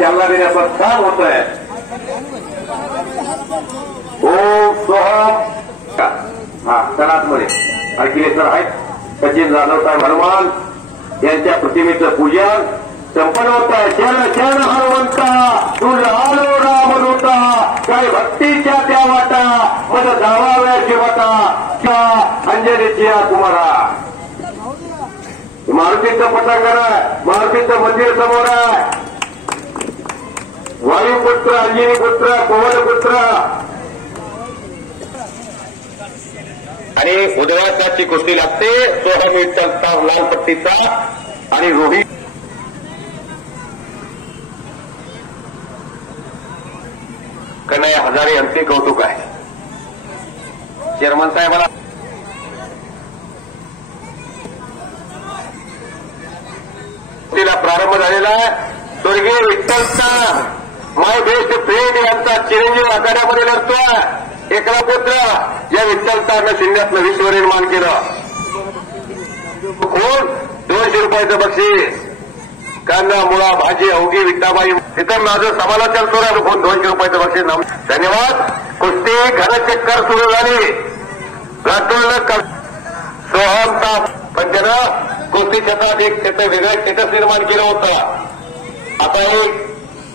चालना देण्याचं काम होत आहे. ओम सोहा हा सणातमध्ये आणखी सर आहेत सचिन जाधव साहेब हनुमान यांच्या प्रतिमेचं पूजन संपन्न होत आहे. शरण शरण हनुमंता तुझ आलो रामदूता काय भक्तीच्या त्या वाटा मद जावाव्या शिवता अंजलीची कुमारा. मारुतीचं पटांगण आहे, मारुतीचं मंदिर समोर आहे. वायुपुत्र अंजनीपुत्र पवनपुत्र आणि उदयाची कुस्ती लागते. सोहम विठ्ठलचा लाल पट्टीचा आणि रोहित कन्हैया हजारे यांचे कौतुक आहे. चेअरमन साहेबांना प्रारंभ झालेला आहे. स्वर्गीय विठ्ठलचा माय बेस्ट फ्रेंड यांचा चिरंजीव आखाड्यामध्ये लढतोय. एकला पुत्र या विठ्ठलचा शिंद्यातलं विश्व निर्माण केलं. कोण 200 रुपयाचं बक्षीस कांदा मुळा भाजी अवघी विठ्ठाबाई तिथं माझं समालोचन सुरू आहे. कोण 200 रुपयाचं बक्षीस. धन्यवाद. कुस्ती घनचक्कर सुरू झाली. सोहमचा पण त्यानं कुस्ती क्षेत्रात एक त्याचं वेगळं स्टेटस निर्माण केलं होतं. आता एक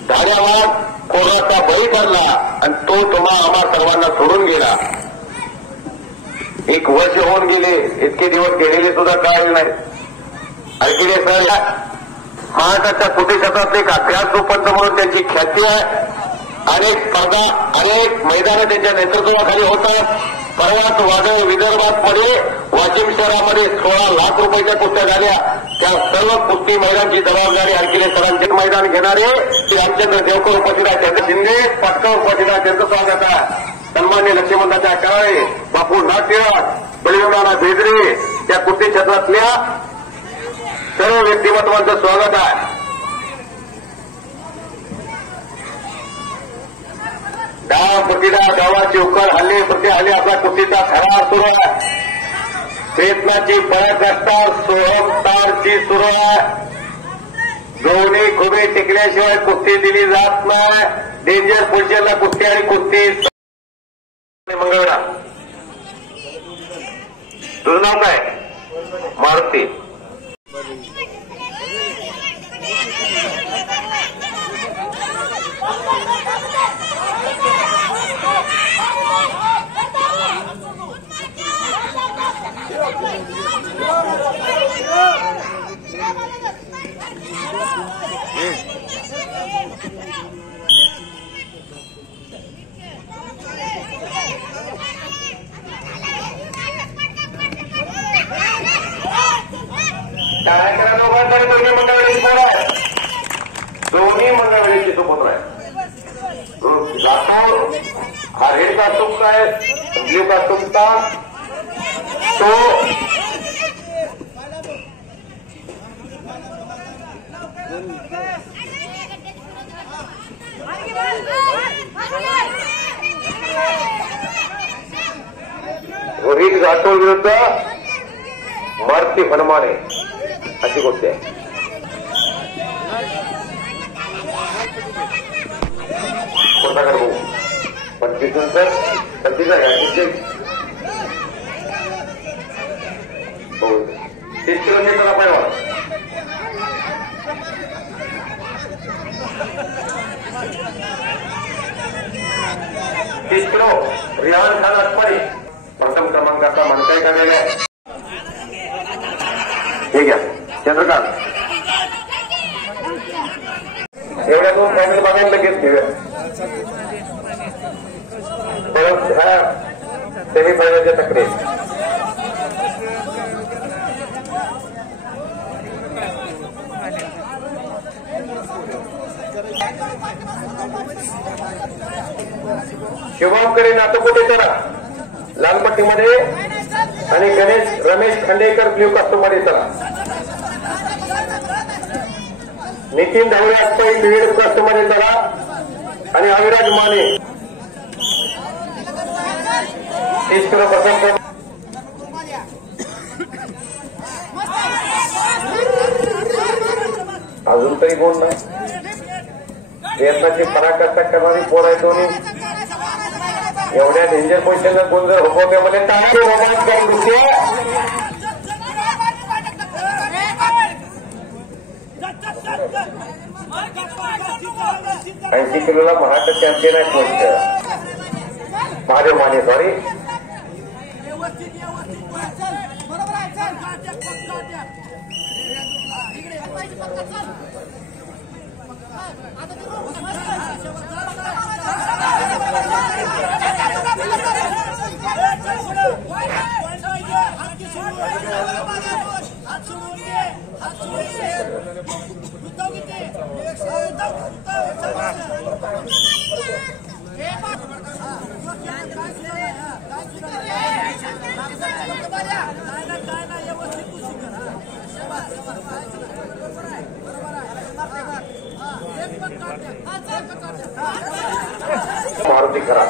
धाड्यावर कोणाचा बळी पडला आणि तो तुम्हा आम्हा सर्वांना सोडून गेला. 1 वर्ष होऊन गेले. इतके दिवस गेलेले सुद्धा कळले नाही. आणखी सर महाराष्ट्राच्या कुस्ती क्षेत्रातले एक अभ्यास रूपंत म्हणून त्यांची ख्याती आहे. अनेक स्पर्धा अनेक मैदानं त्यांच्या नेतृत्वाखाली होतात. परवाच वादळ विदर्भामध्ये वाशिम शहरामध्ये 16 लाख रुपयाच्या कुस्त्या झाल्या. त्या सर्व कुस्ती मैदानाची जबाबदारी आणखी सरांचे मैदान घेणारे श्री रामचंद्र देवकर उपस्थित आहेत. त्यांचे शिंदे पाटकर उपस्थित आहेत. त्यांचं स्वागत आहे. सन्मान्य लक्ष्मणदादा काळे बापू नाट्य बळीवंताना बेदरे त्या कुस्ती क्षेत्रातल्या सर्व व्यक्तिमत्वांचं स्वागत आहे. डावाची उकर हल्ले प्रति हल्ले आपला कुस्तीचा खरा सुरू आहे. प्रयत्नाची पराकाष्ठा सोहमतारची सुरू आहे. दोन्ही खुबे टिकल्याशिवाय कुस्ती दिली जात नाही. डेंजर पोझिशनला कुस्ती आणि कुस्ती मंगळवेढा. तुझं नाव काय? मारुती. दोन्ही मंडळाची सुपुत्र आहे. हा रेड कास्टूम आहे ब्ल्यू कास्टूमचा तो रोहित घाटोळ विरुद्ध मारुती हनुमाने अशी गोष्ट आहे. कोणाकडे भाऊ 25 नंतर 30 किलोमीटर आपण 30 किलो रिहान खान आसपारी प्रथम क्रमांकाचा मनकाय काढलेला आहे. ठीक आहे चंद्रकांत एवढ्या 2 फायनल बघायला लगेच घेऊया. परत ह्या सेमीफायनलच्या तक्रारी शिवमकडे नातोकोटे चला लाल पट्टीमध्ये आणि गणेश रमेश खांडेकर ब्ल्यू कास्टूममध्ये चला. नितीन धावडे विविध कास्टूममध्ये चला आणि अविराज माने 30 किलो पसंत. अजून तरी कोण नाही प्रयत्नाची पराकाष्ठा करणारी पोर आहे दोन्ही. एवढ्या डेंजर पोझिशनला कोण जर हुकवते म्हणजे ऐंशी किलोला महाराष्ट्र चॅम्पियन आहे पोस्ट महादेव माने. सॉरी मारुती खरात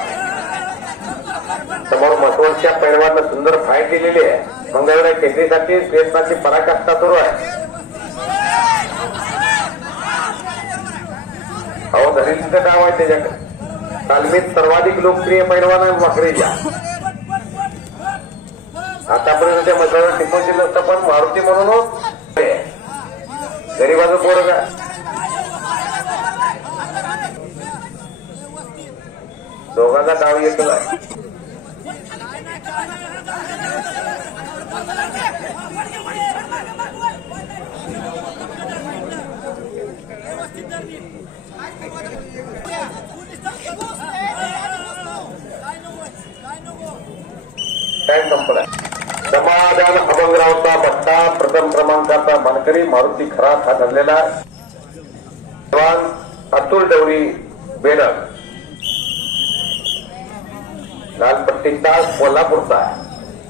समोर मसवडच्या पैलवानं सुंदर फाईट दिलेली आहे. मंगळवार केसरीसाठी प्रयत्नाची पराकाष्ठा सुरू आहे. अहो धरीचं नाव आहे त्याच्याकडे. तालमीत सर्वाधिक लोकप्रिय पैलवान आहे मकरेजा. आतापर्यंत त्या मसवड टिपून दिलं असतं पण मारुती म्हणून गरीबाचं पोरं का दोघांना डाव येतो आहे. टाइम संपला. समाधान अभंगरावचा पट्टा प्रथम क्रमांकाचा मानकरी मारुती खरात हा ठरलेला. अतुल डवरी बेडक लाल पट्टीचा कोल्हापूरचा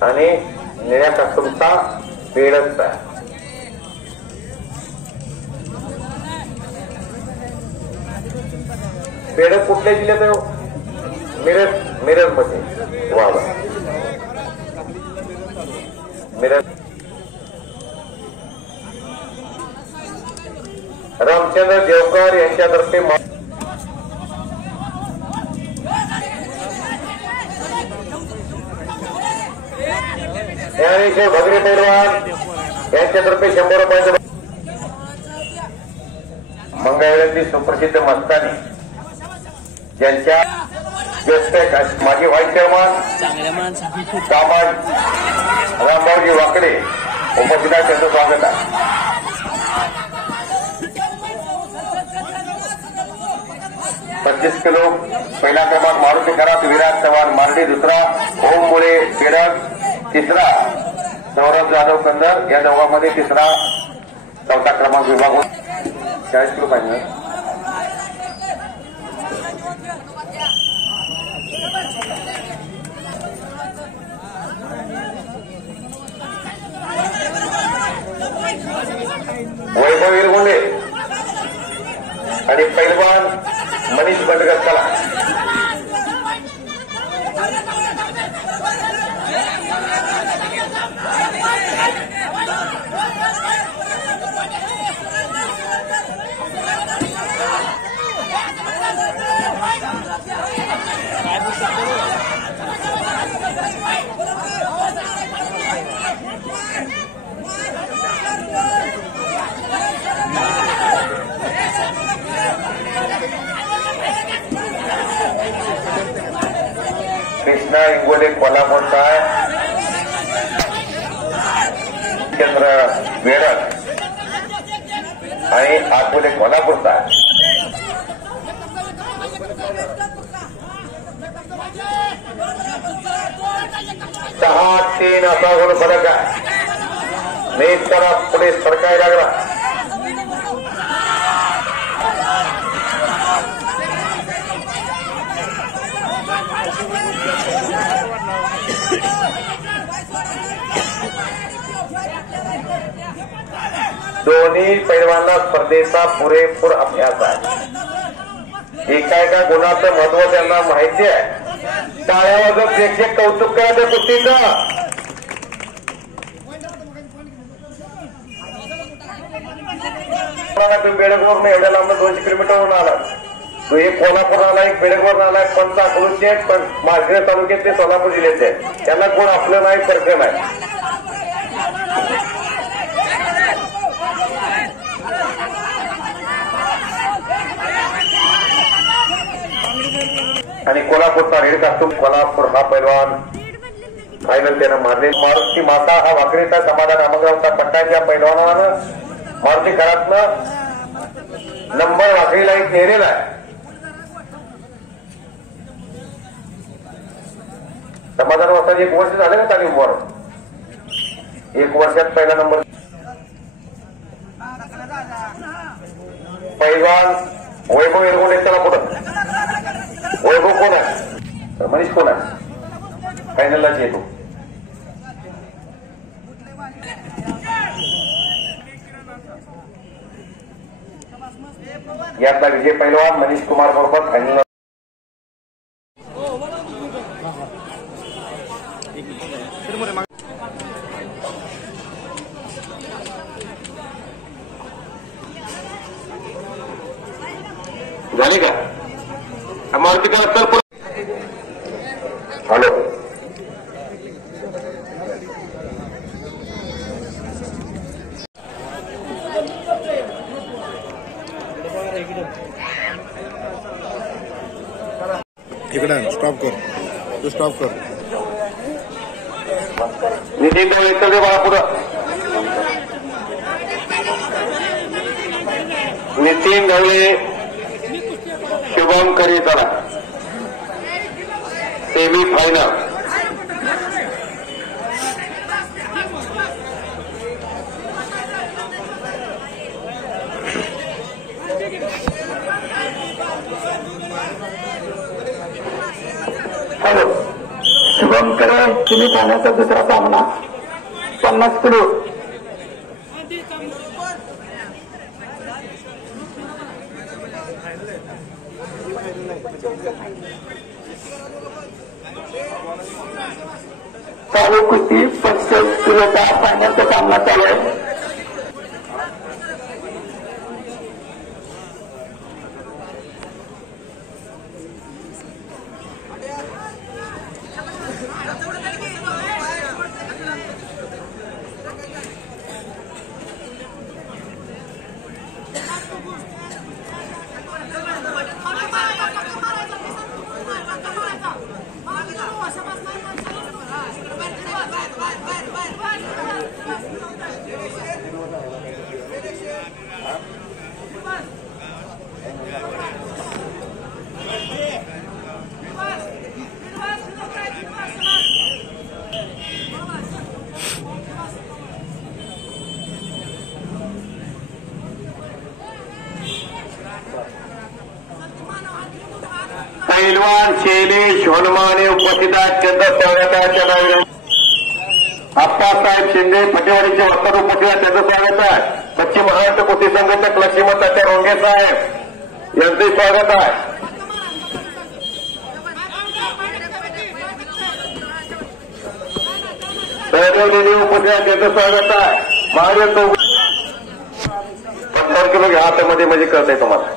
आणि निळ्या कास्टूमचा बेडकचा. बेडक कुठल्या जिल्ह्यात आहे? मिरज मध्ये. वा वा मिरज. रामचंद्र देवकर यांच्यातर्फे ज्ञानेश्वर भगरे पैलवान यांच्यातर्फे 100 रुपयाचं. मंगळवेळातली सुप्रसिद्ध मस्तानी ज्यांच्या ज्येष्ठ माजी व्हाईस चेअरमन सामाज रामभाऊजी वाकडे उपस्थित आहे. त्यांचं स्वागत आहे. $25 किलो पहिला क्रमांक मारुती खरात, विराट चव्हाण मार्डी दुसरा, ओम मुळे बेडक तिसरा, सौरभ जाधव कंदर या दोघांमध्ये तिसरा चौथा क्रमांक विभाग. 40 किलो पाहिजे. वैभव विरगुंडे आणि पैलवान मनीष बंडगर. चला कृष्णा इंगोले कोल्हापूरचा आहे. चंद्र बेडक आणि आगोले कोल्हापूरचा आहे. 6-3 असा गुण फरक आहे. नीट करा पुढे सरकायला लागला. दोन्ही पैलवानांना स्पर्धेचा पुरेपूर अभ्यास आहे. एका एका गुणाचं महत्व त्यांना माहिती आहे. टाळ्या वाजवत प्रेक्षक कौतुक करा त्या कुस्तीचं. बेडकवरून एवढ्या लांब 200 किलोमीटरवरून आला. तो एक कोल्हापूरला एक बेडगवर आला एक पंच अकलूचे पण माळशिरस तालुक्यातले सोलापूर जिल्ह्याचे आहेत. त्यांना कोण आपलं नाही फरक नाही. आणि कोल्हापूरचा रेड कास्टूम कोल्हापूर हा पैलवान फायनल त्यानं मारले. मारुती माता हा वाकरीचा समाधान आमगावचा पट्टाच्या पैलवानानं मारुती घरातनं नंबर वाकरीला एक नेलेला आहे. समाधान वाजता 1 वर्ष झालं ना तालीमवर. 1 वर्षात पहिला नंबर. पैलवान वैभव येरगोंडे त्याला पुढं. वैभव कोण आहे? मनीष कोण आहे? फायनललाच येतो. यातला विजय पैलवान मनीष कुमार बरोबर फायनल. झाले का मारुती का तर हॅलो इकडे स्टॉप कर. तू स्टॉप कर. नितीन ढवळे चले बाळा पुढं. नितीन ढवळे शुभम करी चला सेमी फायनल. हॅलो शुभम करे सेमी फायनलचा दुसरा सामना 50 किलो. चालू कुस्ती 65 किलोचा फायनलचा सामना चालू आहे. पैलवान शैलेश होलमाने उपस्थित आहेत. त्यांचं स्वागत आहे. त्यांना आप्पासाहेब शिंदे फटेवाडीचे वक्ता उपस्थित आहेत. त्यांचं स्वागत आहे. पश्चिम महाराष्ट्र कुस्ती संघटक लक्ष्मण तात्या रोंगे साहेब यांचे स्वागत आहे. सहदेवलेली उपस्थित आहेत. त्यांचं स्वागत आहे. महाराज 50 किलो घ्या हातामध्ये म्हणजे कळतंय तुम्हाला.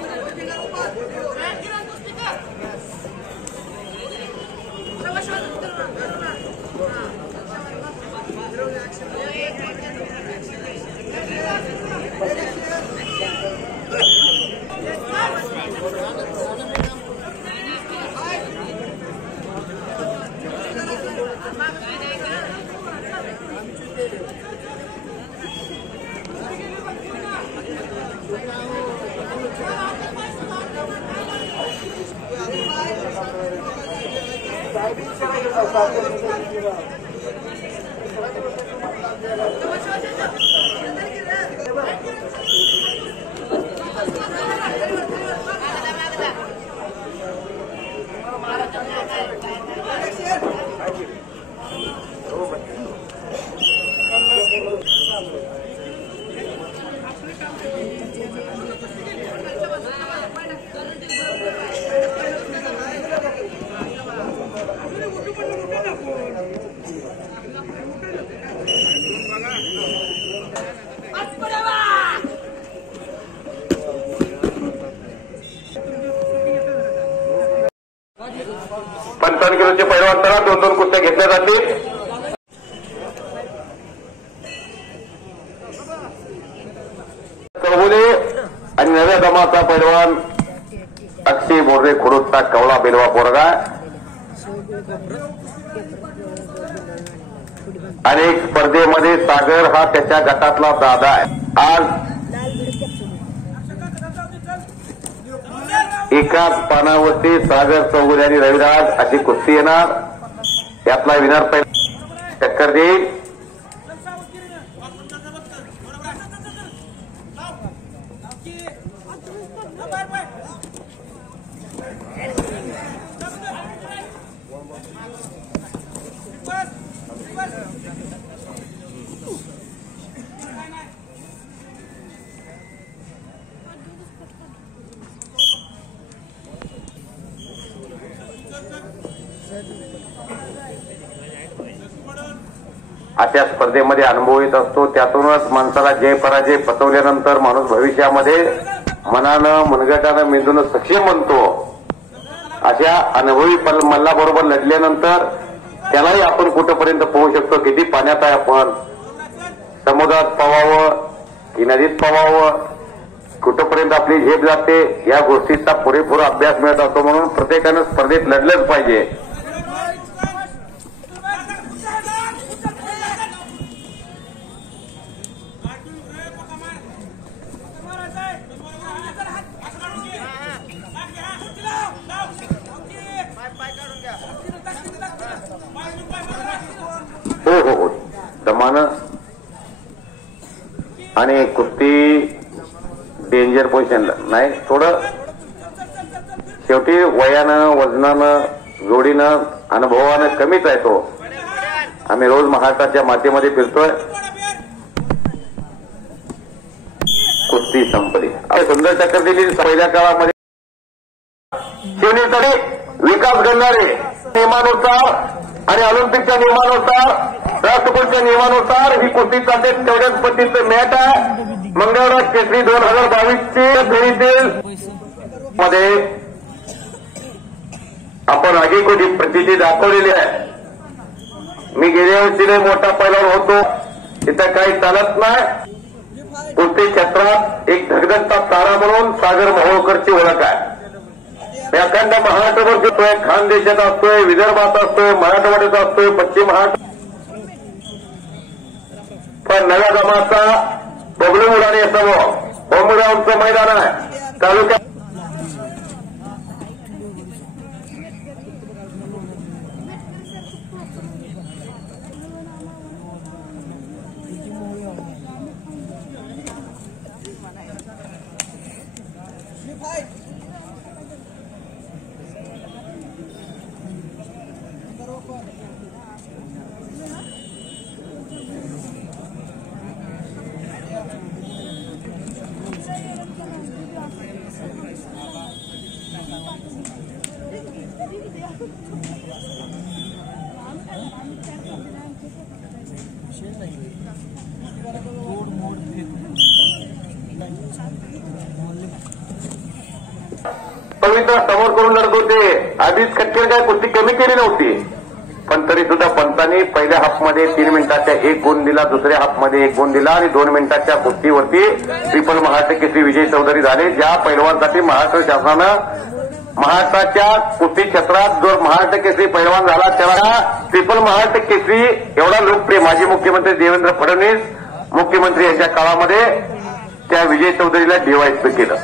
55 किलोचे पैलवान तळा 2-2 कुस्त्या घेतल्या जातील. कवले आणि नव्या दमाचा पैलवान अक्षय बोर्रे खुडूचा कवळा बेलवा पोरगा. अनेक स्पर्धेमध्ये सागर हा त्याच्या गटातला दादा आहे. आज एकाच पानावरती सागर चौगुले आणि रविराज अशी कुस्ती येणार. यातला विनर पहिला टक्कर देईल. अशा स्पर्धेमध्ये अनुभव येत असतो. त्यातूनच माणसाला जय पराजय पचवल्यानंतर माणूस भविष्यामध्ये मनानं मनगटानं मेंदूनं सक्षम बनतो. अशा अनुभवी मल्लाबरोबर लढल्यानंतर त्यालाही आपण कुठपर्यंत पोहू शकतो, किती पाण्यात आहे आपण, समुद्रात पवावं की नदीत पवावं, कुठपर्यंत आपली झेप जाते, या गोष्टीचा पुरेपूर अभ्यास मिळत असतो. म्हणून प्रत्येकानं स्पर्धेत लढलंच पाहिजे. हो दमानं आणि कुस्ती डेंजर पोझिशनला नाही. थोडं शेवटी वयानं वजनानं जोडीनं अनुभवानं कमीच आहे तो. आम्ही रोज महाराष्ट्राच्या मातीमध्ये फिरतोय. कुस्ती संपली. सुंदर टक्कर दिली पहिल्या काळामध्ये. शिवनेरी विकास करणारे नियमानुसार आणि ऑलिम्पिकच्या नियमानुसार राष्ट्रकुलच्या नियमानुसार ही कुस्ती चालते. तेवढ्याच पद्धतीचं मॅच आहे. मंगळवार केसरी 2022ची फेरीतील मध्ये आपण आगीकोटी प्रतिष्ठी दाखवलेली आहे. मी गेल्या वर्षी मोठा पैलवान होतो. तिथं काही चालत नाही. कुस्ती क्षेत्रात एक धगधगता तारा म्हणून सागर मोहोळकरची ओळख आहे. अखंड महाराष्ट्रभर फिरतोय. खानदेशात असतोय, विदर्भात असतोय, मराठवाड्यात असतोय, पश्चिम महाराष्ट्र. पण नव्या दमाचा बबलू उडाणे समोर होमग्राऊंडचं मैदान आहे. तालुक्यात पवित्र समोर करून लढत होते. आधीच कटकेर काय कुस्ती कमी केली नव्हती. पण तरी सुद्धा पंतांनी पहिल्या हाफमध्ये 3 मिनिटाच्या 1 गुण दिला, दुसऱ्या हाफमध्ये 1 गुण दिला आणि 2 मिनिटाच्या कुस्तीवरती ट्रिपल महाराष्ट्र केसरी विजय चौधरी झाले. ज्या पैलवानसाठी महाराष्ट्र शासनानं महाराष्ट्राच्या कुस्ती क्षेत्रात जो महाराष्ट्र केसरी पैलवान झाला त्याला ट्रिपल महाराष्ट्र केसरी एवढा लोकप्रिय माजी मुख्यमंत्री देवेंद्र फडणवीस मुख्यमंत्री यांच्या काळामध्ये त्या विजय चौधरीला डीवायएसपी केलं.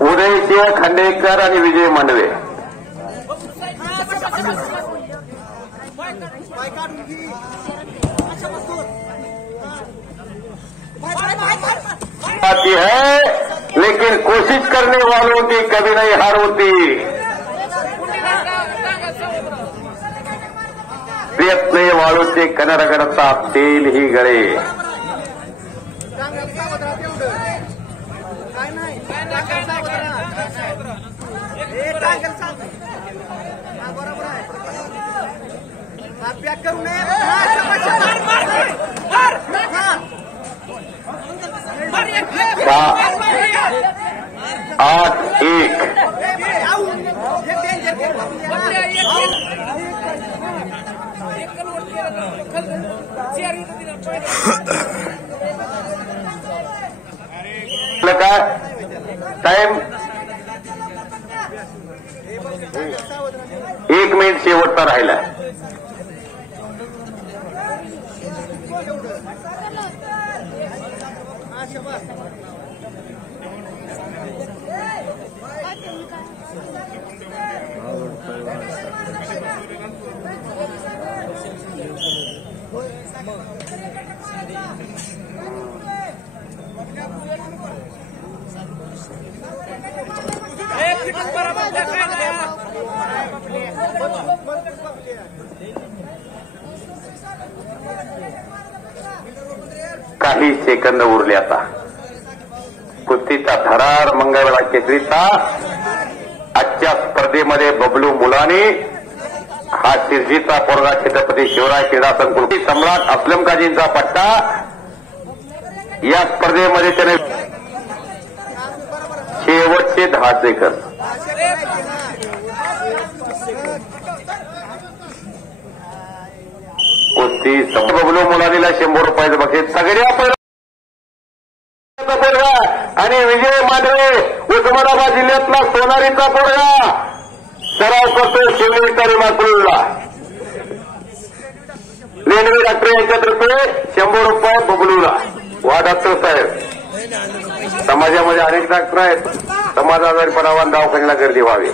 उदयसिंह खांडेकर आणि विजय मांडवे आती है लेकिन कोशिश करने वालों की कभी नहीं हार होती. प्रयत्न वाळूचे कनरगडता तेल ही गळे. करू नये. 8-1 का टाइम 1 मिनिट शेवटचा राहिला. काही सेकंद उरले आता. कुस्तीचा थरार मंगळवेढा केसरीचा आजच्या स्पर्धेमध्ये बबलू मुलानी हा शिर्जीचा पोरगा छत्रपती शिवराय क्रीडा संकुल सम्राट अस्लम काजींचा पट्टा. या स्पर्धेमध्ये त्याने शेवटचे 10 सेकंद. कुस्ती बबलू मुलानीला 100 रुपयाचं बक्षीस. सगळ्या पोरगा आणि विजय मांडवे उस्मानाबाद जिल्ह्यातला सोनारीचा पोरगा सराव करतो शिवनेरी माकुळला. लेंडवे डॉक्टर यांच्यातर्फे 100 रुपये बबलूला. वा डॉक्टर साहेब, समाजामध्ये अनेक डॉक्टर आहेत. समाज आजारी पडावा, दवाखान्याला गर्दी व्हावी,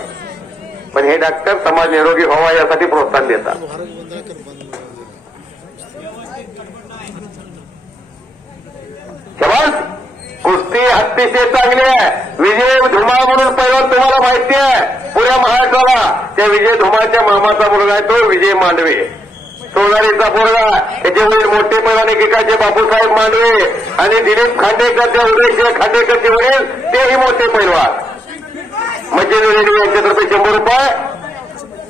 पण हे डॉक्टर समाज निरोगी व्हावा यासाठी प्रोत्साहन देतात. शबास. कुस्ती अतिशय चांगली आहे. विजय धुमाळ म्हणून पैलवान तुम्हाला माहिती आहे पुऱ्या महाराष्ट्राला. त्या विजय धुमाळच्या मामाचा मुलगा आहे तो विजय मांडवे, सोनारीचा पोरगा. त्याचे वडील मोठे पैलवान एकेकाचे बापूसाहेब मांडवे आणि दिलीप खांडेकरच्या उदयसिंह खांडेकरचे वडील तेही मोठे पैलवान. मच्छिंद्र रेड्डी यांच्यातर्फे 100 रुपये.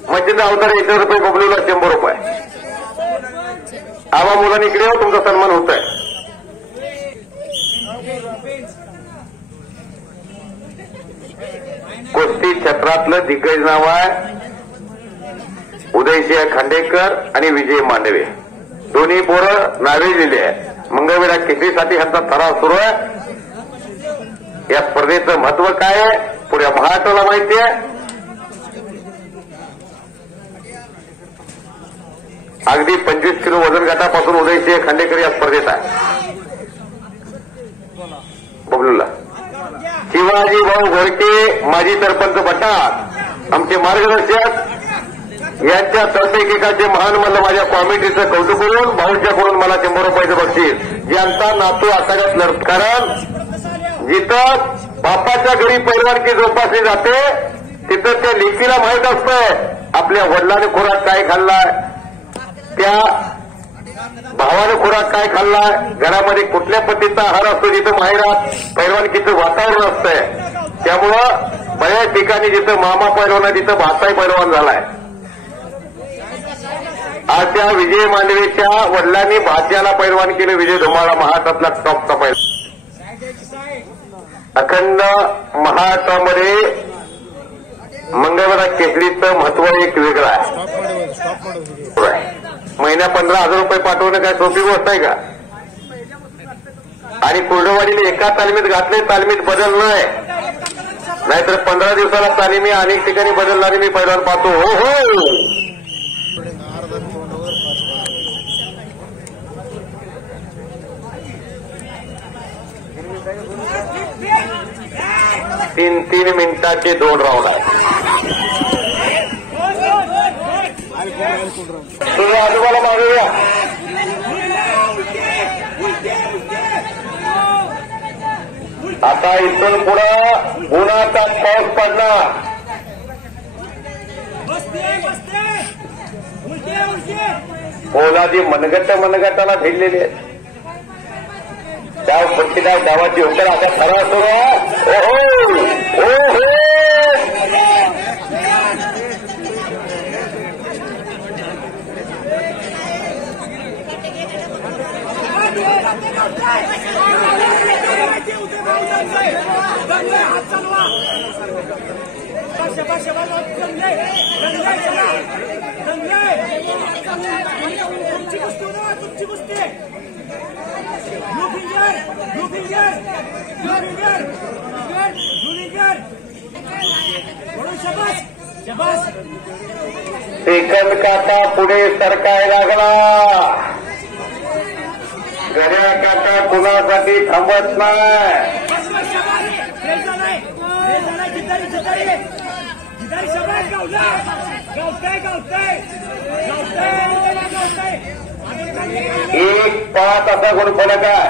मच्छिंद्र अवतार यांच्यातर्फे बबलूला 100 रुपये. आवा मुलांनी इकडे हो, तुमचा सन्मान होत आहे. कुस्ती क्षेत्रातलं दिग्गज नाव आहे उदयसिंह खांडेकर आणि विजय मांडवे. दोन्ही पोरं नावेजलेली आहे. मंगळवेढा केसरीसाठी ह्यांचा ठराव सुरू आहे. या स्पर्धेचं महत्व काय आहे पुऱ्या महाराष्ट्राला माहिती आहे. अगदी 25 किलो वजन गटापासून उदयसिंह खांडेकर या स्पर्धेत आहे. बबलूला शिवाजी भाऊ घोडके माजी सरपंच बटाट आमचे मार्गदर्शक यांच्यातर्फे एकेकाचे महान मल्ल माझ्या कॉमिटीचं कौतुक करून भाऊंच्याकडून मला 100 रुपयाचं बक्षीस. ज्यांचा नातू आखाड्यात लढत. कारण जिथं बापाच्या घरी पैलवानकी जोपासली जाते तिथं त्या लेकीला माहीत असतंय आपल्या वडिलांनी खुराक काय खाल्लाय, त्या भावानं खुराक काय खाल्लाय, घरामध्ये कुठल्या पद्धतीचा आहार असतो. जिथं माहेरात पैलवानकीचं वातावरण असतंय. त्यामुळं बऱ्याच ठिकाणी जिथं मामा पैलवान आहे तिथं भाताई पैलवान झालाय. आज त्या विजय मांडवेच्या वडिलांनी भाच्याला पैलवान केलं. विजय धुमाळा महाराष्ट्रातला टॉपचा पैलवान. अखंड महाराष्ट्रामध्ये मंगळवेढा केसरीचं महत्व एक वेगळं आहे. महिन्या 15,000 रुपये पाठवणं काय सोपी गोष्ट आहे का? आणि कुर्डवाडीने एका तालमीत घातले, तालमीत बदल नाही. नाहीतर 15 दिवसाला तालीमी अनेक ठिकाणी बदलणारी मी पैलवान पाहतो. हो हो. तीन मिनिटाचे 2 राऊंड आहेत. तुझ्या आजोबाला मागूया. आता इथून पुढं उन्हाचा पाऊस पडणार. पोलादी मनगटाला भिडलेली आहेत. त्या पक्षीला गावाची उत्तर आता खरा सुरू आहे. ओहो ओहो. तुमची कुस्ती ब्लू फिंगर शाबास शाबास सेकंद काटा पुढे सरकायला लागला. घड्याळ काटा कुणासाठी थांबत नाही. एक 5 असा गुण फलक आहे.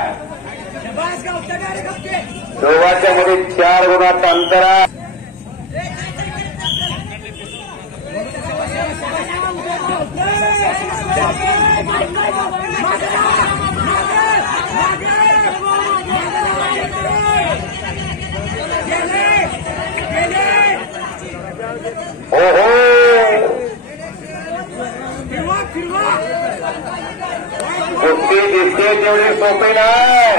दोघांच्या मध्ये 4 गुणांचं अंतर आहे. ओहो कुस्ती दिसते तेवढी सोपी नाही.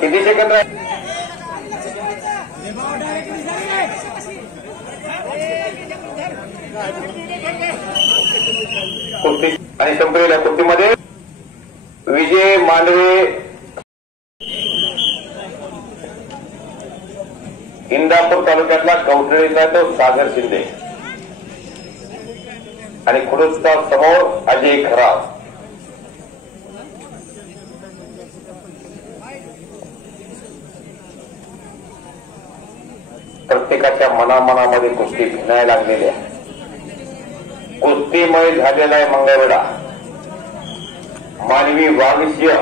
किती सेकंद आहे? कुस्ती आणि संपलेल्या कुस्तीमध्ये विजय मांडवे इंदापूर तालुक्यातला कवठळीचा तो सागर शिंदे आणि खुडूसचा समोर अजय खराब. प्रत्येकाच्या मनामनामध्ये कुस्ती भिनायला लागलेली आहे. कुस्तीमय झालेला आहे मंगळवेढा. मानवी वागीय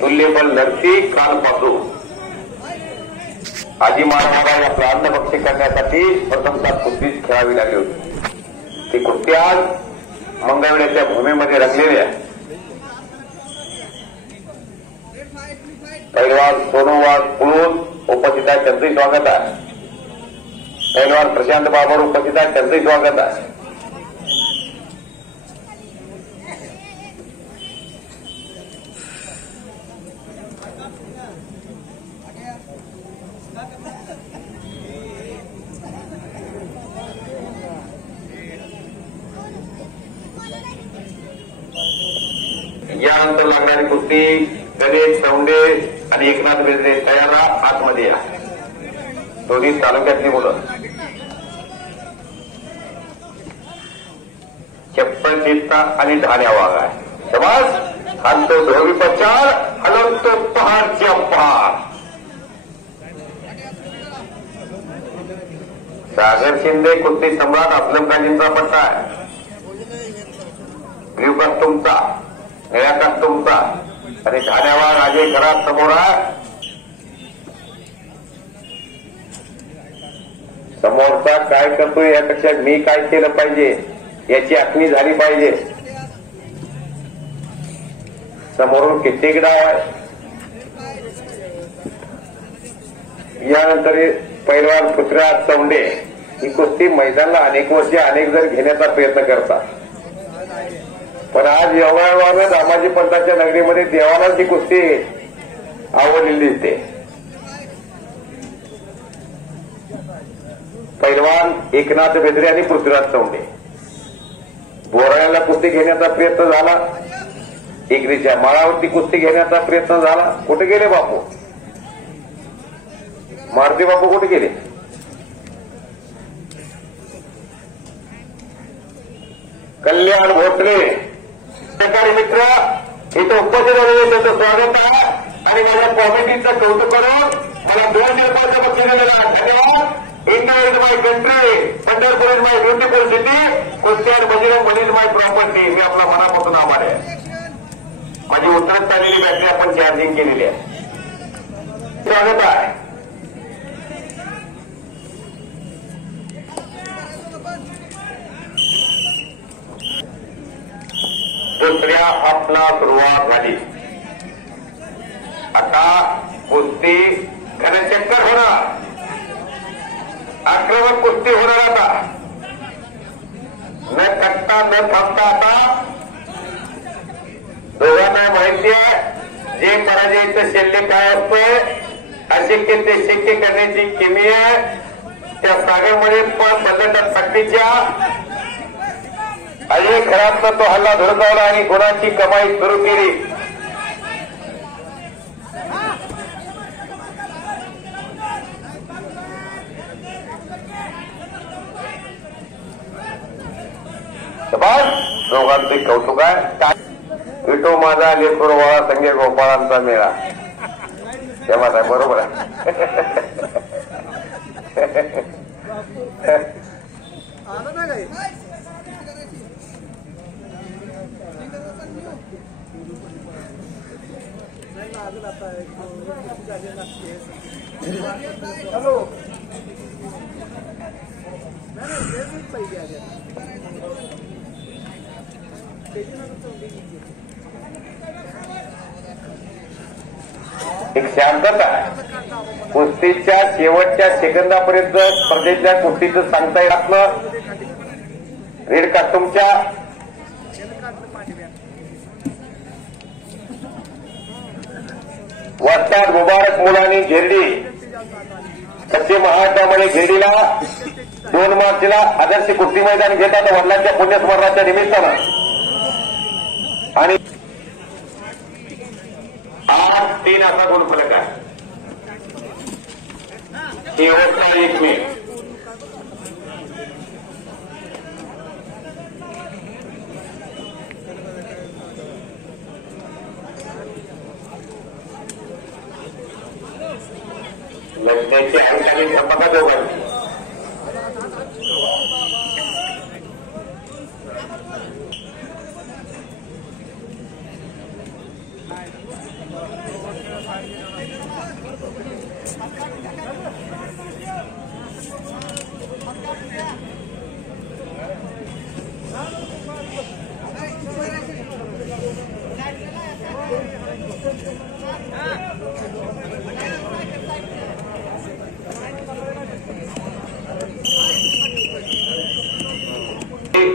तुल्यबल लढती कालपासून आजी महाराजांना या प्रांत बक्षी करण्यासाठी प्रथमतः कुस्तीच खेळावी लागली होती. ती कुस्ती आज मंगळवेढ्याच्या भूमीमध्ये रंगलेली आहे. पैलवान सोनोवार पुळून उपस्थित आहे, त्यांचंही स्वागत आहे. पैलवान प्रशांत बाबर उपस्थित आहे, त्यांचंही स्वागत आहे. यानंतर लागणारी कुस्ती गणेश चौंडे आणि एकनाथ बेजरे तयारा आतमध्ये या. दोन्ही तालुक्यातली मुलं. चप्पल चित्ता आणि ढाल्या वाघ आहे. समाज हाणतो धोबी पचार, हलवतो पहाडच्या पहाड. सागर शिंदे कुस्ती सम्राट असलम काजींचा पट्टा आहे. ब्ल्यू कास्ट तुमचा, निळ्या कास्ट तुमचा आणि ढाण्यावाळ अजय खराब समोर आहे. समोरचा काय करतोय यापेक्षा मी काय केलं पाहिजे याची आखणी झाली पाहिजे. समोरून कित्येक डाव आहे. यानंतर पैलवान पृथ्वीराज चौंडे ही कुस्ती मैदानाला अनेक वर्षे अनेक जण घेण्याचा प्रयत्न करतात, पण आज व्यवहारानं दामाजी पंतांच्या नगरीमध्ये देवालाच ही कुस्ती आवडलेली दिसते. पैलवान एकनाथ बेदरे आणि पृथ्वीराज चौंडे बोराळ्याला कुस्ती घेण्याचा प्रयत्न झाला. एकरीच्या माळावरती कुस्ती घेण्याचा प्रयत्न झाला. कुठे गेले बापू? मारुती बापू कुठे गेले? कल्याण भोसले सहकारी मित्र इथं उपस्थित झालेले त्यांचं स्वागत आहे आणि माझ्या कॉमिटीचं कौतुक करून मला 2 दिवसाचं बक्षीस दिलेलं आहे. धन्यवाद. Is my country, Pandharpur is my beautiful city, कुस्ती आणि Bajrang Bali is my property. मी आपला मनापासून आभार आहे. माझी उतरत चाललेली बॅटरी आपण चार्जिंग केलेली आहे. स्वागत आहे. दुसऱ्या हाफला सुरुवात झाली. आता कुस्ती घनचक्कर होणार, आक्रमक कुस्ती होणार. आता न थकता न थांबता आता दोघांना माहिती आहे जे पराजयाचं शल्य काय असतंय, अशक्य ते शक्य करण्याची किमी आहे. त्या सागरमध्ये पण बदलतात शक्तीच्या अजय खराबनं तो हल्ला धुडकावला आणि गुणाची कमाई सुरू केली. दोघांचे कौतुक आहे. विठो माझा लेकूर वाळा संगे गोपाळांचा मेळा. तेव्हा साहेब बरोबर आहे. एक शांतता कुस्तीच्या शेवटच्या सेकंदापर्यंत स्पर्धेच्या कुस्तीचं सांगता येत ना. रेड कास्टूमच्या वस्ताद मुबारक मुलांनी घेरडी पश्चिम महाराष्ट्रामध्ये घेरडीला 2 मार्चला आदर्श कुस्ती मैदान घेतात वडिलांच्या पुण्यस्मरणाच्या निमित्तानं. आणि 8-3 असा गुणफलक आहे. शेवटचा 1 मिनिट. लग्नाची ठिकाणी धपाका दोघांची.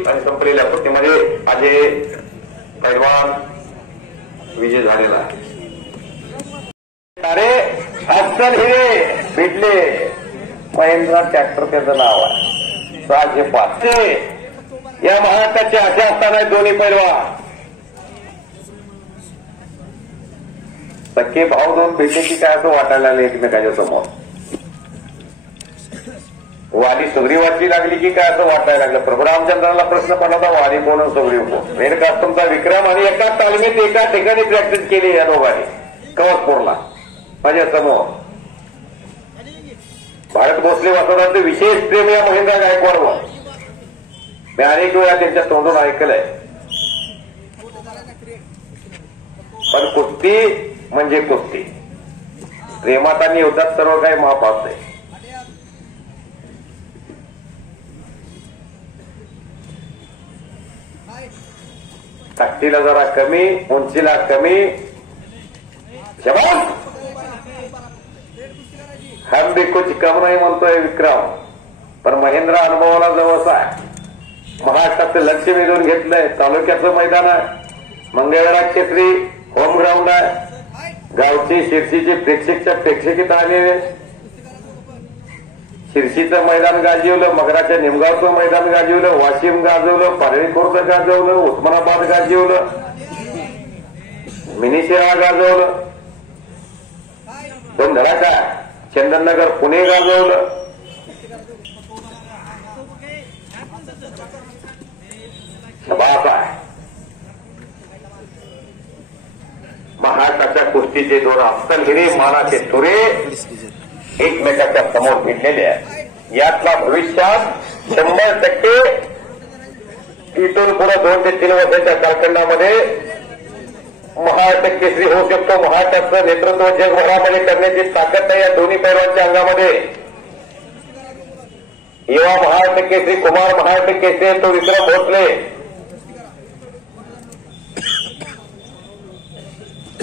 आणि संपलेल्या कुस्तीमध्ये अजय पैलवान विजय झालेला आहे. अरे अस्सल हिरे भेटले. महिंद्रा ट्रॅक्टर त्याचं नाव आहे. 605 या महाराष्ट्राचे असे असताना दोन्ही पैलवान सख्खे भाऊ दोन भेटले की काय असं वाटायला लागले एकमेकाच्या समोर. वाली सुग्रीवाची लागली की काय असं वाटायला लागलं. प्रभू रामचंद्राला प्रश्न पडला होता वाली कोण आणि सुग्रीव कोण. रेड कास्टूमचा विक्रम आणि एका तालमीत एका ठिकाणी प्रॅक्टिस केली या दोघांनी कवचपूरला माझ्या समोर. भारत भोसले वासवरांचं विशेष प्रेम या महिंद्रा गायकवाडवर मी अनेक वेळा त्यांच्या तोंडून ऐकलंय. पण कुस्ती म्हणजे कुस्ती. प्रेमात आणि युद्धात सर्व काही माफ असते. ताकदीला जरा कमी, उंचीला कमी. जवान हम भी कुछ कम नाही म्हणतोय विक्रम. पण महेंद्र अनुभवाला जवळचा आहे. महाराष्ट्राचं लक्ष वेधून घेतलंय. तालुक्याचं मैदान आहे. मंगळवेढा क्षेत्री होम ग्राउंड आहे. गावची शिर्शीची प्रेक्षकित आलेले. शिर्शीचं मैदान गाजवलं, मगराच्या निमगावचं मैदान गाजवलं, वाशिम गाजवलं, पारळी खुर्द गाजवलं, उस्मानाबाद गाजवलं, मिनिशिरा गाजवलं, दोन धडाका चंदननगर पुणे गाजवलं. शबास आहे. महाराष्ट्राच्या कुस्तीचे दोन अस्सल हिरे मानाचे तुरे एकमेकाच्या समोर भिडलेले आहेत. यातला भविष्यात 100% इथून पुढे 2 ते 3 वर्षाच्या कालखंडामध्ये महाराष्ट्र केसरी होऊ शकतो. महाराष्ट्राचं नेतृत्व जगभरामध्ये करण्याची ताकद आहे या दोन्ही पैलवानच्या अंगामध्ये. युवा महाराष्ट्र केसरी कुमार महाराष्ट्र केसरी तो विक्रम भोसले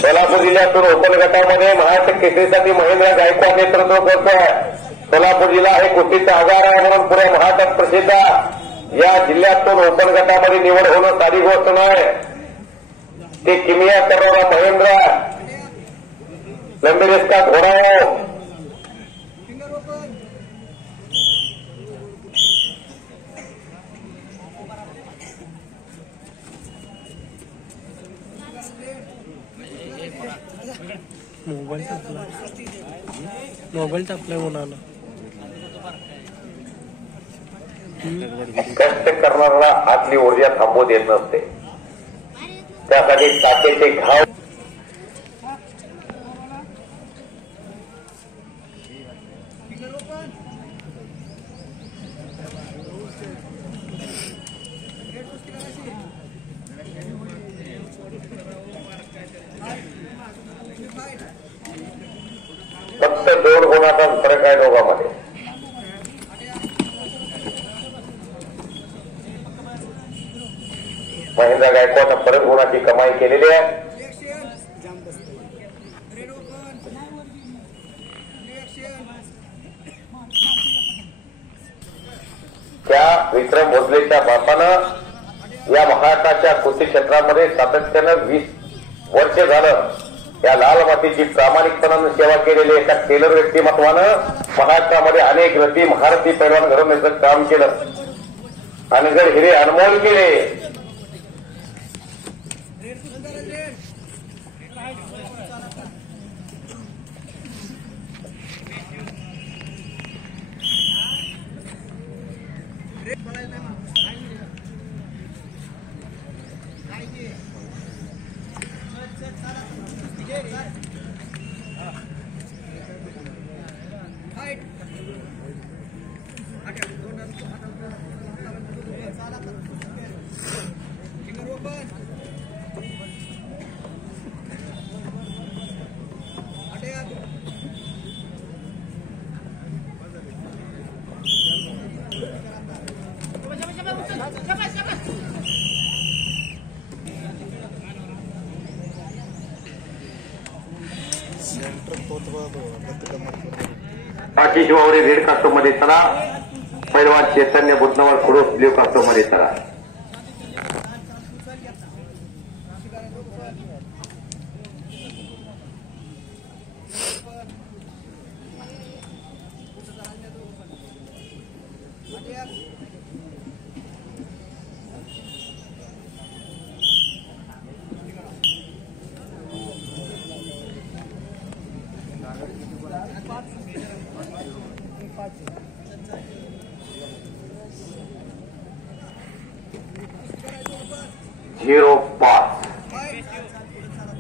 सोलापूर जिल्ह्यातून ओपन गटामध्ये महाराष्ट्र केसरीसाठी महेंद्र गायकवाड नेतृत्व करतोय. सोलापूर जिल्हा हे कुस्तीचा आगार आहे म्हणून पुऱ्या महाराष्ट्रात प्रसिद्ध. या जिल्ह्यातून ओपन गटामध्ये निवड होणं साधी गोष्ट नाही. ते किमिया करणारा महेंद्र लंबी का घोडा मोबाईल टाकलाय म्हणाला. कष्ट करणारा आतली ऊर्जा थांबू देत नसते. त्यासाठी टाकेचे घाव फक्त 2 गुणाचा फरक आहे दोघांमध्ये. महेंद्र गायकवाडनं परत गुणाची कमाई केलेली आहे. त्या विक्रम भोसलेच्या बापानं या महाराष्ट्राच्या कुस्ती क्षेत्रामध्ये सातत्यानं 20 वर्ष झालं या लाल मातीची प्रामाणिकपणानं सेवा केलेली एका टेलर व्यक्तिमत्वानं महाराष्ट्रामध्ये अनेक रथी महारथी पैलवान घडवण्याचं काम केलं आणि जर हिरे अनमोल केले. आशिष वावरे रेड कास्टोमध्ये चला. पैलवान चैतन्य भुतनवर खुडूस ब्ल्यू कास्टोमध्ये चला.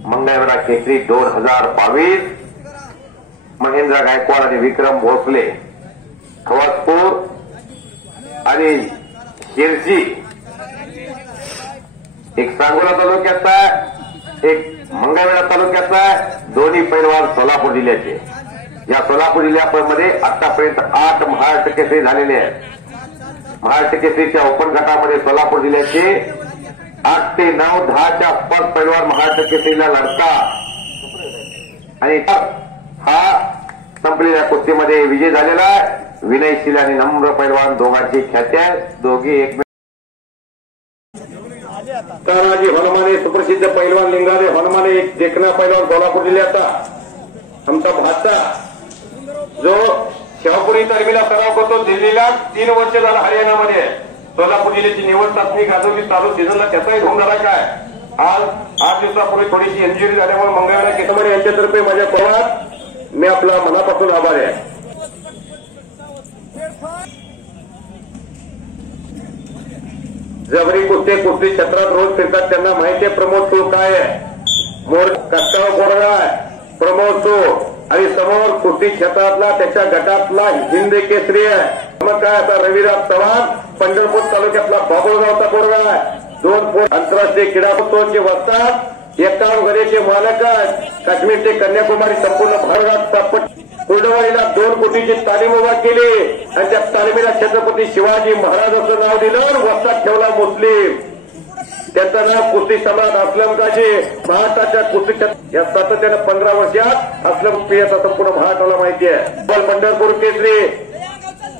मंगळवेढा केसरी 2022 महेंद्र गायकवाड आणि विक्रम भोसले खवासपूर आणि शिरसी एक सांगोला तालुक्याचा एक मंगळवेढा तालुक्याचा दोन्ही पैलवान सोलापूर जिल्ह्याचे. या सोलापूर जिल्ह्यामध्ये आतापर्यंत 8 महाराष्ट्र केसरी झालेले आहेत. महाराष्ट्र केसरीच्या ओपन गटामध्ये सोलापूर जिल्ह्याचे 8 ते 9, 10च्या आसपास पैलवान महाराष्ट्र केसरीला लढता आणि हा संपलेल्या कुस्तीमध्ये विजय झालेला आहे. विनयशील आणि नम्र पैलवान दोघांची ख्याती आहे. दोघे एकमेक तानाजी हनुमाने सुप्रसिद्ध पैलवान लिंगाले हनुमाने एक देखना पैलवान सोलापूर जिल्ह्याचा आमचा भाचा जो शहापुरी तालमीला सराव करतो. दिल्लीला 3 वर्ष झालं हरियाणामध्ये. सोलापूर जिल्ह्याची निवड चाचणी गाजवली चालू सीझनला त्याचाही धूम झाला काय. आज 8 दिवसापूर्वी थोडीशी इंजुरी झाल्यामुळे मंगळवेढा केसरी यांच्यातर्फे माझ्या कोणात मी आपला मनापासून आभारी आहे. जबरी कुस्ती क्षेत्रात रोज फिरतात त्यांना माहिती आहे प्रमोद चूळ काय आहे. मोर कष्टावर कोरडा आहे प्रमोद चूळ आणि समोर कुस्ती क्षेत्रातला त्याच्या गटातला हिंद केसरी आहे. मग काय आता रविराज चव्हाण पंढरपूर तालुक्यातला बाबुळगावचा पोरगा आहे. 2 आंतरराष्ट्रीय क्रीडा महोत्सवाचे वस्तात 51 घरेचे मालक काश्मीर ते कन्याकुमारी संपूर्ण भारतात कुर्डवाडीला 2 कोटीची तालीम उभा केली आणि त्या तालिमीला छत्रपती शिवाजी महाराज असं नाव दिलं. वस्तात ठेवला मुस्लिम. त्याचं नाव कुस्ती सम्राट असलम गाजी. महाराष्ट्राच्या कुस्ती या सातत्यानं 15 वर्षात असलम प्रियाचा संपूर्ण महाराष्ट्राला माहिती आहे. डबल पंढरपूर केसरी,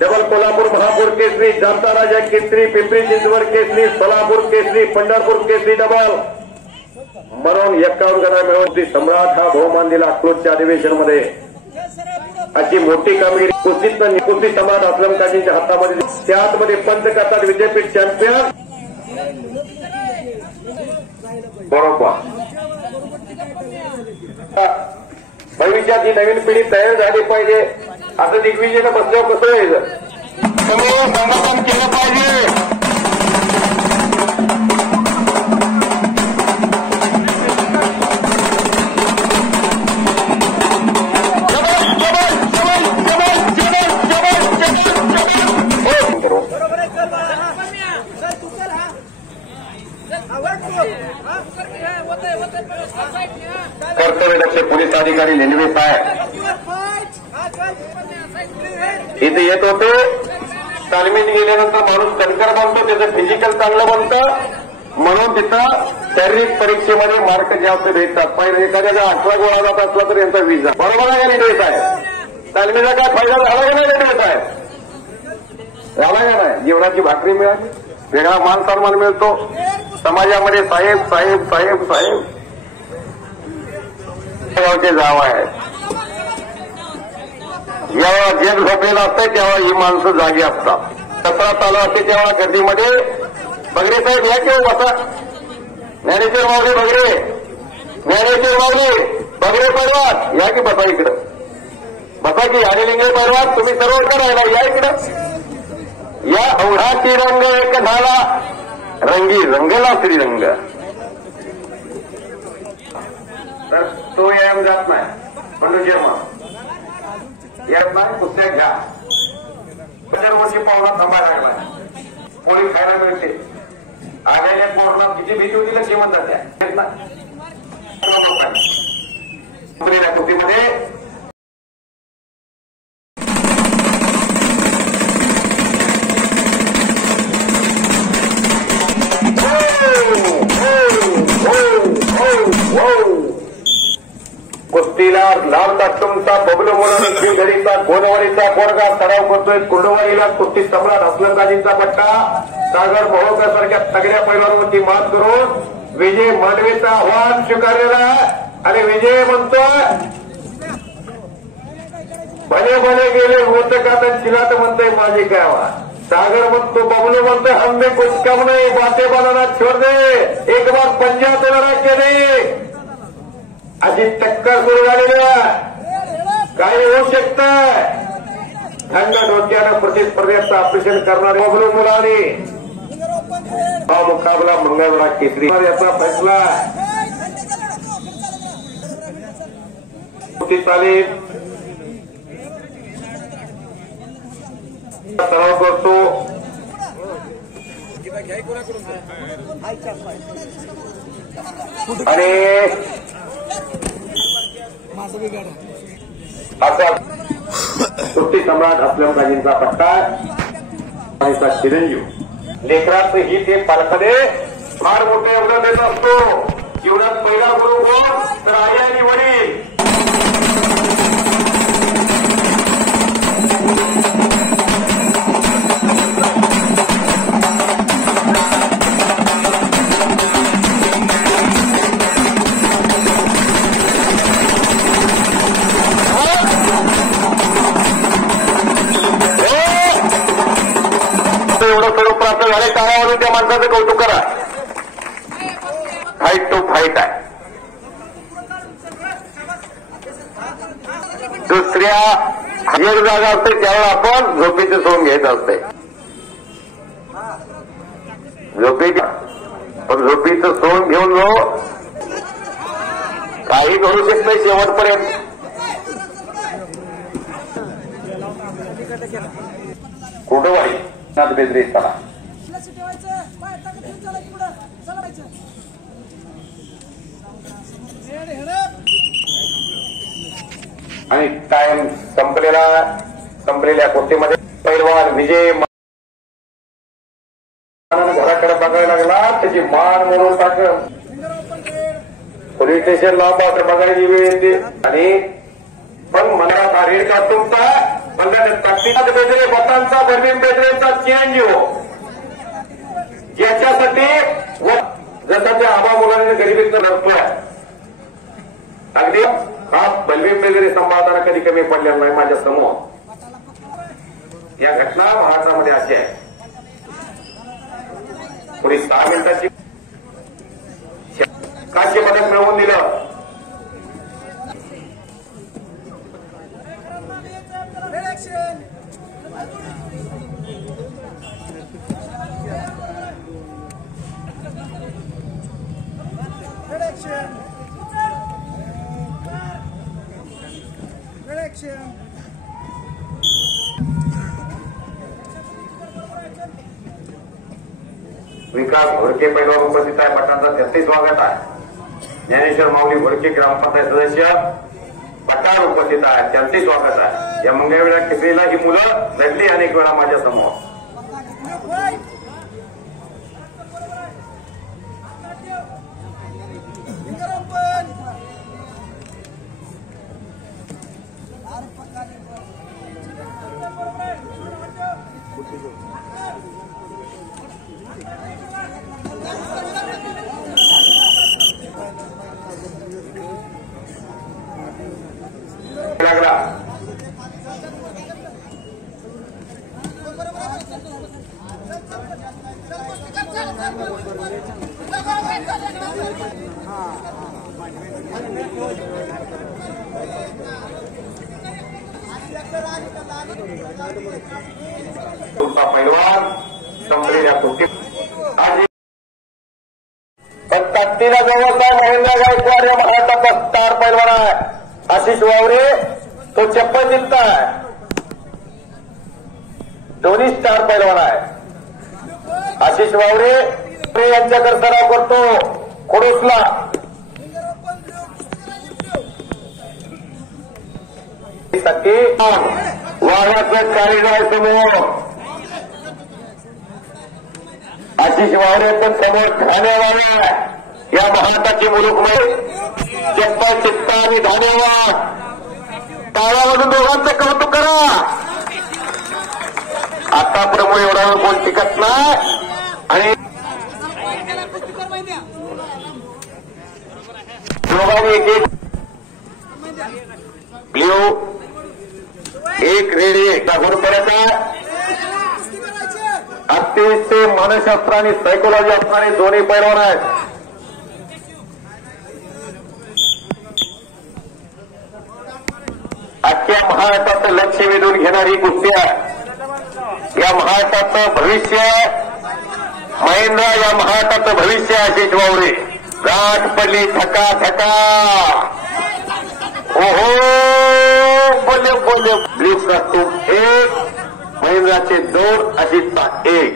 डबल कोल्हापूर महापूर केसरी, जामता राजा केसरी, पिंपरी चिंचवड केसरी, सोलापूर केसरी, पंढरपूर केसरी डबल म्हणून 51 गणा मिळवून कुस्ती सम्राट हा बहुमान दिला अकलूजच्या अधिवेशनमध्ये. अशी मोठी कामगिरी कुस्ती सम्राट असलम गाजींच्या हातामध्ये. त्या आतमध्ये पंच करतात विद्यापीठ चॅम्पियन. बरोबर भविष्यात ही नवीन पिढी तयार झाली पाहिजे. असं दिग्विजयनं बसल्यावर कसं व्हायचं. संघटन केलं पाहिजे. कर्तव्यदक्ष पोलीस अधिकारी लेनवे साहेब इथे येत होते. तालमीत गेल्यानंतर माणूस कणकर बनतो, त्याचं फिजिकल चांगलं बनतं म्हणून तिथं शारीरिक परीक्षेमध्ये मार्क जास्त भेटतात. पहिले एखाद्याचा 18 गोळा जात असला तर यांचा 20 झाला. बरोबर आहे का लेनवे साहेब. तालमीचा काय फायदा झाला का नाही लेनवे साहेब. झाला का नाही. जीवनाची भाकरी मिळाली, वेगळा मान सन्मान मिळतो समाजामध्ये. साहेब साहेब साहेब साहेब गावचे जाव आहेत. जेव्हा जग झोपलेलं असतं तेव्हा ही माणसं जागी असतात. कचरा चालू असते तेव्हा गर्दीमध्ये बगरे साहेब या किंवा बसा. ज्ञानेश्वर माऊली बगरे, ज्ञानेश्वर माऊली बगरे परिवार या की बसा इकडं. बसा की हरिलिंगे परिवार तुम्ही सर्व करायला या इकडं. या अवघाची रंग एक झाला रंगी रंगला श्रीरंग. तर तो यायम जात नाही. पण जेव्हा येत नाही कुस्त्या घ्या. 50 वर्षी पाहुणा थांबायला लागला. पोळी खायला मिळते. आलेल्या पोरला किती भीती होती लक्ष म्हणतात त्या कुस्तीमध्ये. कुस्तीला लाल ताटुमचा बबलू म्हणून घडीचा गोलवाडीचा पोरगा सराव करतोय. कुर्डवाडीला कुस्ती सम्राट असलम गाजींचा पट्टा. सागर मोहोळकर सारख्या तगड्या पैलवानांवरती मात करून विजय मांडवेचा आव्हान स्वीकारलेला आणि विजय म्हणतोय भले भले गेले होत का तर चिलात म्हणतोय माझी काय आवाज. सागर म्हणतो बबलू म्हणतोय हमने कुछ कम नाही बाते बनाना छोड़ दे एक बार पंजाब लढा केले. अशी टक्कर सुरू झालेली आहे. काही होऊ शकतं. थंड डोक्यानं प्रतिस्पर्धेचं ऑपरेशन करणारे बबलू मुलानी हा मुकाबला मंगळवार केसरी याचा फैसला. तालीम सराव करतो आणि असा कुस्ती सम्राट असलम गाजींचा पट्टा आणि चिरंजीव. लेकराचं ही ते पालकाने फार मोठं योगदान देत असतो. जीवनात पहिला गुरु कोण तर आई आणि वडील. एवढं सर्व प्राप्त झाले काळावरून त्या माणसाचं कौतुक करा. फाईट टू फाईट आहे. दुसऱ्या एक जागा असते त्यावेळेला आपण झोपेचे सोंग घ्यायचं असते. पण झोपेचं सोंग घेऊन जो काही घडू शकत नाही शेवटपर्यंत. कुर्डवाडी नाथ बेदरे चला आणि टाइम संपलेल्या कुस्तीमध्ये पैलवान विजय घराकडे बघायला लागला त्याची मान मोडून टाकलं पोलीस स्टेशनला बॉर्डर बघायची वेळ येते आणि पण मला रेड का तुमचा ताकदीनाथ बेदरे वतांचा बलवीन बेदरेचा चिरंजीव याच्यासाठी जसा त्या आबा मुलांनी गरिबीतनं लढतोय अगदी हा बलवीन बेदरे सांभाळताना कधी कमी पडलेला नाही माझ्या समोर. या घटना महाराष्ट्रामध्ये अशी आहे. पुढे 6 मिनिटाची कांस्य पदक मिळवून दिलं. विकास घोडके पैलवान उपस्थित आहे. पटांचा 33 स्वागत आहे. ज्ञानेश्वर माऊली घोडके ग्रामपंचायत सदस्य पटार उपस्थित आहे. 33 स्वागत आहे. या मंगळवेळा केसरीला ही मुलं लढली अनेक वेळा माझ्या समोर. तुमचा पैलवान संपलेल्या कुस्तीत पण ताकदीला जवळचा महेंद्र गायकवाड या महाराष्ट्राचा स्टार पैलवान आहे. आशिष वावरे तो चप्पल जिंकताय. दोन्ही स्टार पैलवान आहे. आशिष वावरे यांच्याकडे सराव करतो खोडूसला. वाघाचं कारीगार समोर आशिष वावरे पण समोर धानेवाला या महाराष्ट्राची मुलूकमध्ये चप्पल चित्ता आणि धानेवा टाळ्यामधून दोघांचं कौतुक करा. आता प्रमुख एवढा वेळ कोण टिकत नाही आणि दोघांनी एक ब्ल्यू एक रेडी पर्यंत अतिशय मानसशास्त्र आणि सायकोलॉजी असणारे दोन्ही पैलवान आहेत. अख्ख्या महाराष्ट्राचं लक्ष वेधून घेणारी कुस्ती आहे. या महाराष्ट्राचं भविष्य महेंद्र, या महाराष्ट्राचं भविष्य आशिष वावरे. गाठ पडली ठका ठका. ओहो बोले बोले ब्ल्यूचा तूप 1 महेंद्राचे 2 अजितचा 1.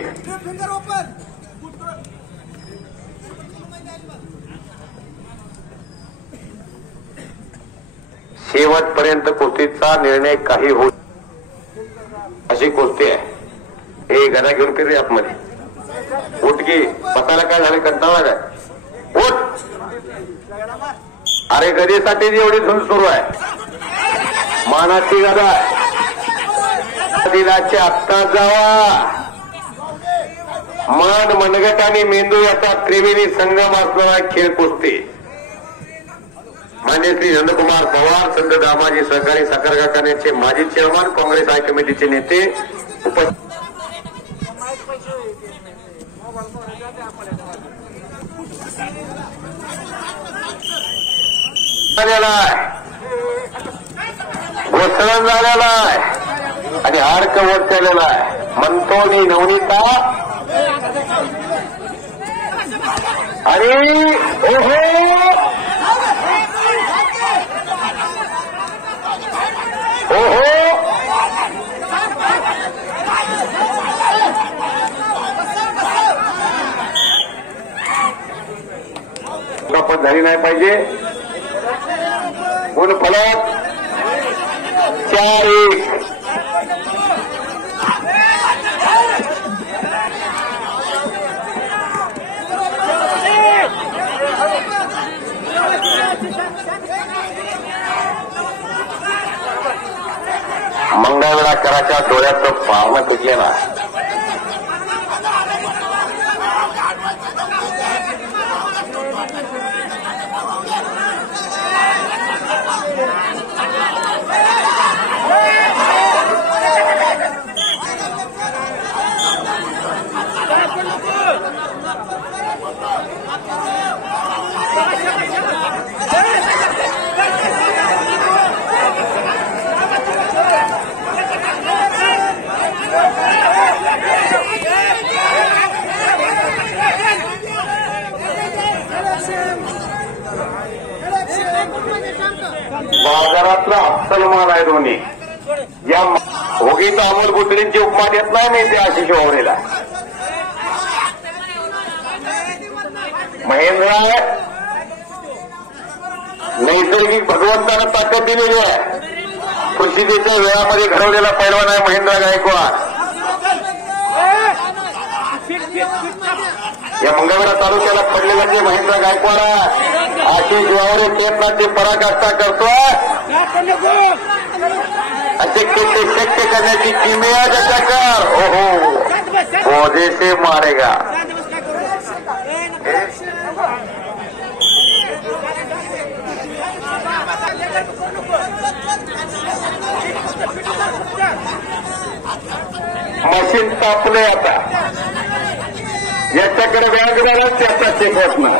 शेवटपर्यंत कुस्तीचा निर्णय काही होत अशी कुस्ती आहे. हे गदा घेऊन फिरले आतमध्ये. उठकी बसायला काय झालं कंटाळा काय. उठ. अरे गदेसाठी एवढी धून सुरू आहे. मानाची गदा दिनाचे आत्ता जावा. मान मनगट आणि मेंदू याचा त्रिवेणी संगम असणारा खेळ कुस्ती. मान्य श्री नंदकुमार पवार, संत दामाजी सहकारी साखर कारखान्याचे माजी चेअरमन, काँग्रेस हाय कमिटीचे नेते उपस्थित घोषण झालेला आहे आणि हार कवट केलेला आहे. म्हणतो मी नवनीता आणि ओहो ओहो सुरुवात झाली नाही पाहिजे. गुणफलक 4-1. मंगळवेढाकरांच्या डोळ्याचं पारणं तुटले ना. बाजारातला अस्सल माल आहे दोन्ही. या होगीचा अमोल गुटरींची उपमा देत नाही मी ते आशिष वावरेला. महेंद्र नैसर्गिक भगवंतानं ताकद दिलेली आहे. परिस्थितीच्या वेळामध्ये घडवलेला पैलवान आहे महेंद्र गायकवाड. या मंगळवेढा तालुक्याला पडलेला जे महेंद्र गायकवाड आहे. आशिष वावरे प्रयत्नाची पराकाष्ठा करतोय. अशक्य ते शक्य करण्याची किमया त्याच्याकर. ओहो पौधे से मारेगा. मशीन तापले आता. याच्याकडे व्याज झाला त्याचा चेकवत नाही.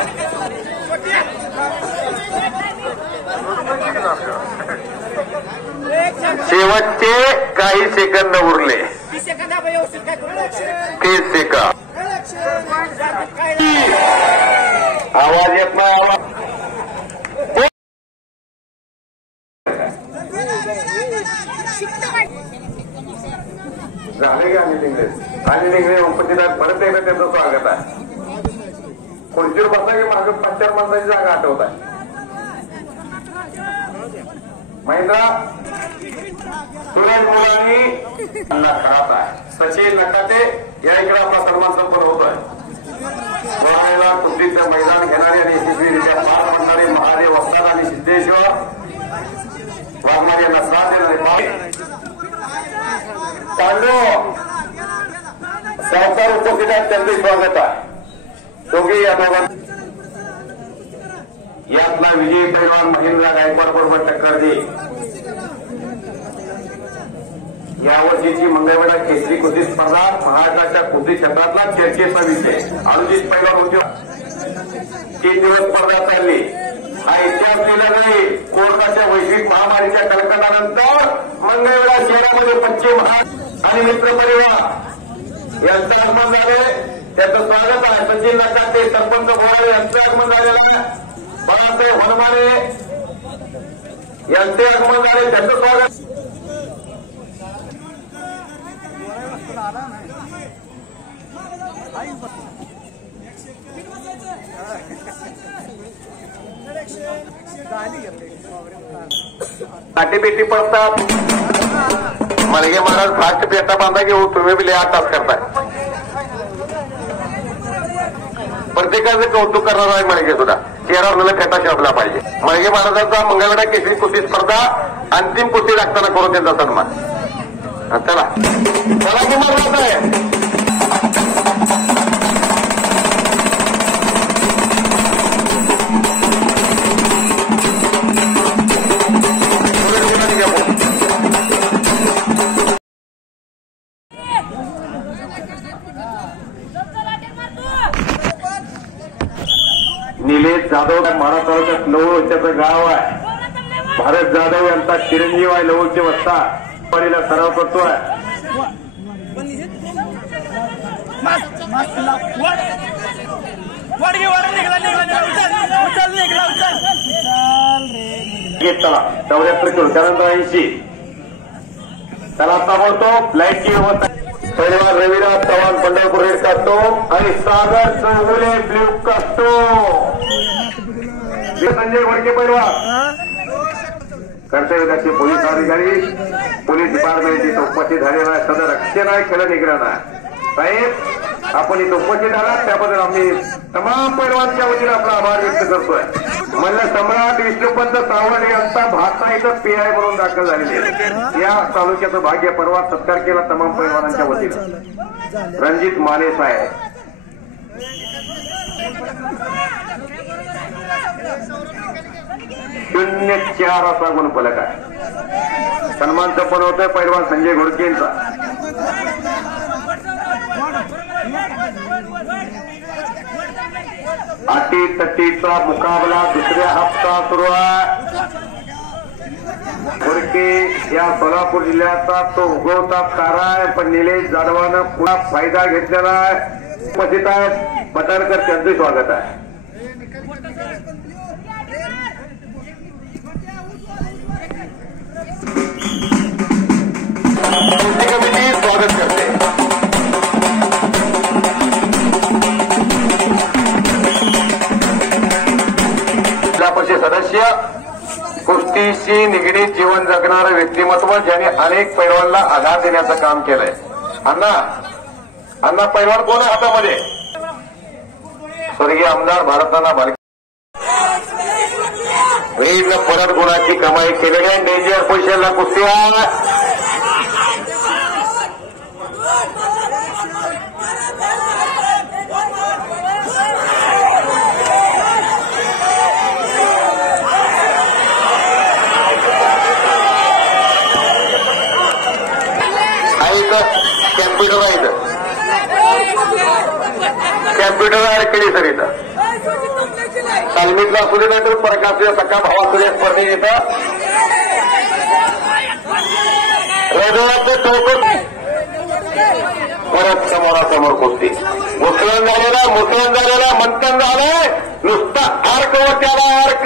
शेवटचे काही सेकंद उरले. 30 सेकंद. आवाज येत नाही. आवाज झाले का? आणि निघणे उपस्थितात परत एकदा त्याचं स्वागत आहे. खुर्चीवर बसा की मागे 5-4 माणसाची जागा आठवत आहे. महेंद्र सुरेश मुलांनी खराब आहे. सचिन नकाते या इकडे आपला सन्मान संपन्न होत आहे. बोलायला कुस्तीचं मैदान घेणारे आणि यशस्वीरित्या पार पडणारे महादेव वस्ताद आणि सिद्धेश्वर वाघमारे यांना साथ देणारे तांडू सावकार उपस्थित आहेत. त्यांचे स्वागत आहे. दोघे या दोघांना यातला विजयी पैलवान महेंद्र गायकवाड बरोबर टक्कर देईल. यावर्षीची मंगळवेढा केसरी कुस्ती स्पर्धा महाराष्ट्राच्या कुस्ती क्षेत्रातला चर्चेचा विषय. अनुचित पैलवान उद्योग 3 दिवस स्पर्धा चालली. हा इतिहास लिहिला जाईल. कोरोनाच्या वैश्विक महामारीच्या कलकलानंतर मंगळवेढा शहरामध्ये पश्चिम महाराष्ट्र आणि मित्र परिवार यांचं आगमन झाले. त्याचं स्वागत आहे. सचिन नकाते सरपंच बोराळे यांचं आगमन झालेलं आहे. बाळासाहेब हनुमाने यांचे आगमन झाले. त्यांचं स्वागत. काटीपेटी पडतात. मलगे महाराज फास्ट पेटा बांधा घेऊ. तुम्ही बी लय तास करताय. प्रत्येकाचं कौतुक करणार आहे मळगे सुद्धा. चेहऱ्यावर फेटा शोभला पाहिजे. मळगे महाराजांचा मंगळवेढा केसरी कुस्ती स्पर्धा अंतिम कुस्ती लागताना करून त्यांचा सन्मान. चला चला किंमत आहे. निलेश जाधव माढा तालुक्यात लवळ त्याचं गाव आहे. भारत जाधव यांचा चिरंजीव आहे. लवळचे वस्ता वाडीला सराव करतोय. चला 74 किलो त्यानंतर 80. त्याला ताबडतोब लाईटची व्यवस्था. परिवार रविराज चव्हाण पंढरपूर रेड काढतो आणि सागर चौगुले ब्ल्यू काढतो. संजय घोडके पैलवान कर्तव्यदक्ष पोलीस अधिकारी पोलीस डिपार्टमेंट इथं उपस्थित झालेला आहे. सदर रक्षण आहे खेळ निग्रहण आहे. साहेब आपण इथं उपस्थित आलात त्याबद्दल आम्ही तमाम पैलवानच्या वतीने आपला आभार व्यक्त करतोय. म्हणलं सम्राट विष्णुपंत सावंत यांचा भाषा इथं पीआय म्हणून दाखल झालेली आहे. या तालुक्याचं भाग्य परवा सत्कार केला तमाम पैलवानांच्या वतीने. रणजित माने साहेब 0-4 असा गुणफलक आहे. सन्मान संपन्न होतोय पैलवान संजय घोडके यांचा. अटीतटीचा मुकाबला दुसऱ्या हप्ता सुरू आहे. घोडके या सोलापूर जिल्ह्याचा तो उगवता तारा आहे. पण निलेश जाधवानं पुन्हा फायदा घेतलेला आहे. उपस्थित आहेत पटारकर त्यांचे स्वागत आहे. कमिटी स्वागत करते. जिल्हा परिषद सदस्य कुस्तीशी निगडीत जीवन जगणारं व्यक्तिमत्व ज्याने अनेक पैलवानला आधार देण्याचं काम केलंय. अण्णा पैलवान कोण आहे हातामध्ये? स्वर्गीय आमदार भारतनाना भालके. विविध परत गुणाची कमाई केलेल्या डेंजर पोझिशनला कुस्ती आहे. कॅम्प्युटर आहे केली सर इथं तालमीतला असू दे नाहीतर प्रकाश सका भावासुदे स्पर्धेत येतं चौकट परत समोरासमोर कुस्ती. मुसलन झालेला मंथन झालंय. नुसता अर्क व त्याला अर्क.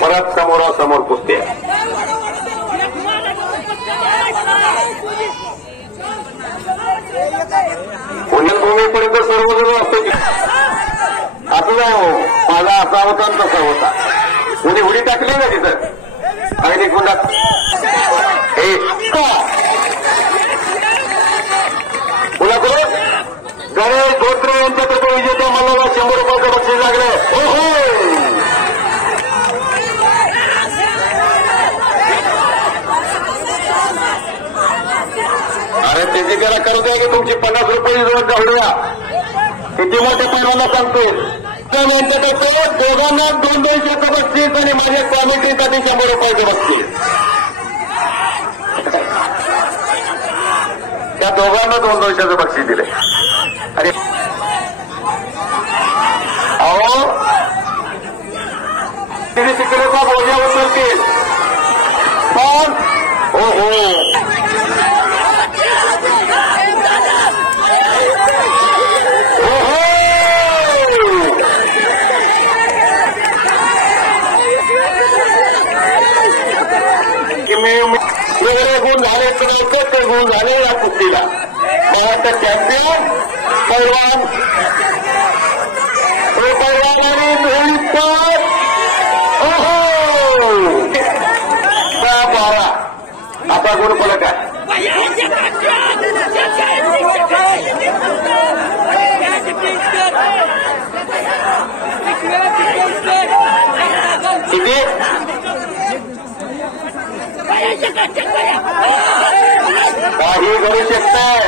परत समोरासमोर कुस्ती. पुण्यभूमीपर्यंत सर्वजण असतो की आपलं माझा असा होता आणि तसा होता. उडी उडी टाकली ना तिथं आणि कुंडात पुण्याकडे गणेश धोत्रे यांच्यातर्फे विजेत्या मल्लाला 100 रुपयाचं बक्षीस लागलं. हो अरे त्याची त्याला करू द्या की तुमची 50 रुपये जोड जाऊया. किती मोठ्या पैलवानला सांगतो यांच्यातर्फे दोघांना 200चं बक्षीस आणि माझ्या क्वालिटीसाठी 100 रुपयाचं बक्षीस. त्या दोघांना 200चं बक्षीस दिले. अरे अहो तिने तिकडेचा बोजा उचलतील पण हो वेगळे गुण झाले तर ते गुण झाले या कुस्तीला. मला तर चॅम्पियन पैलवान आता गुण फलक आहे. किती काही करू शकताय.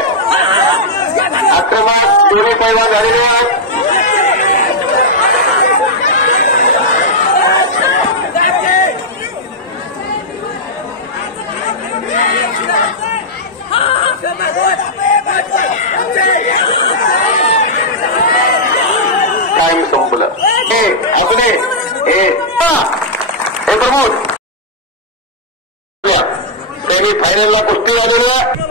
आक्रमक दोन्ही पैलवान झालेले आहेत. टाइम संपलं. आपले हे प्रमोद सेमी फायनलला कुस्ती झालेली आहे.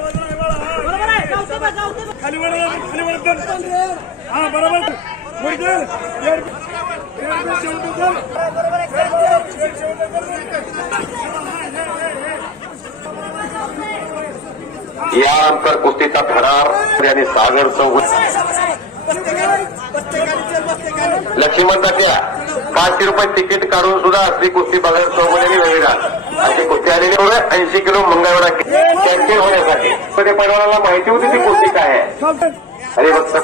यानंतर कुस्तीचा थरार आणि सागर चौगुले लक्ष्मण तात्या 500 रुपये तिकीट काढून सुद्धा असली कुस्ती बघायला चौगुलेनी वेळेला अशी कुस्ती आलेली 80 किलो मंगळवेढा चॅम्पियन होण्यासाठी ते पैलवानाला माहिती होती ती कुस्ती काय आहे. अरे फक्त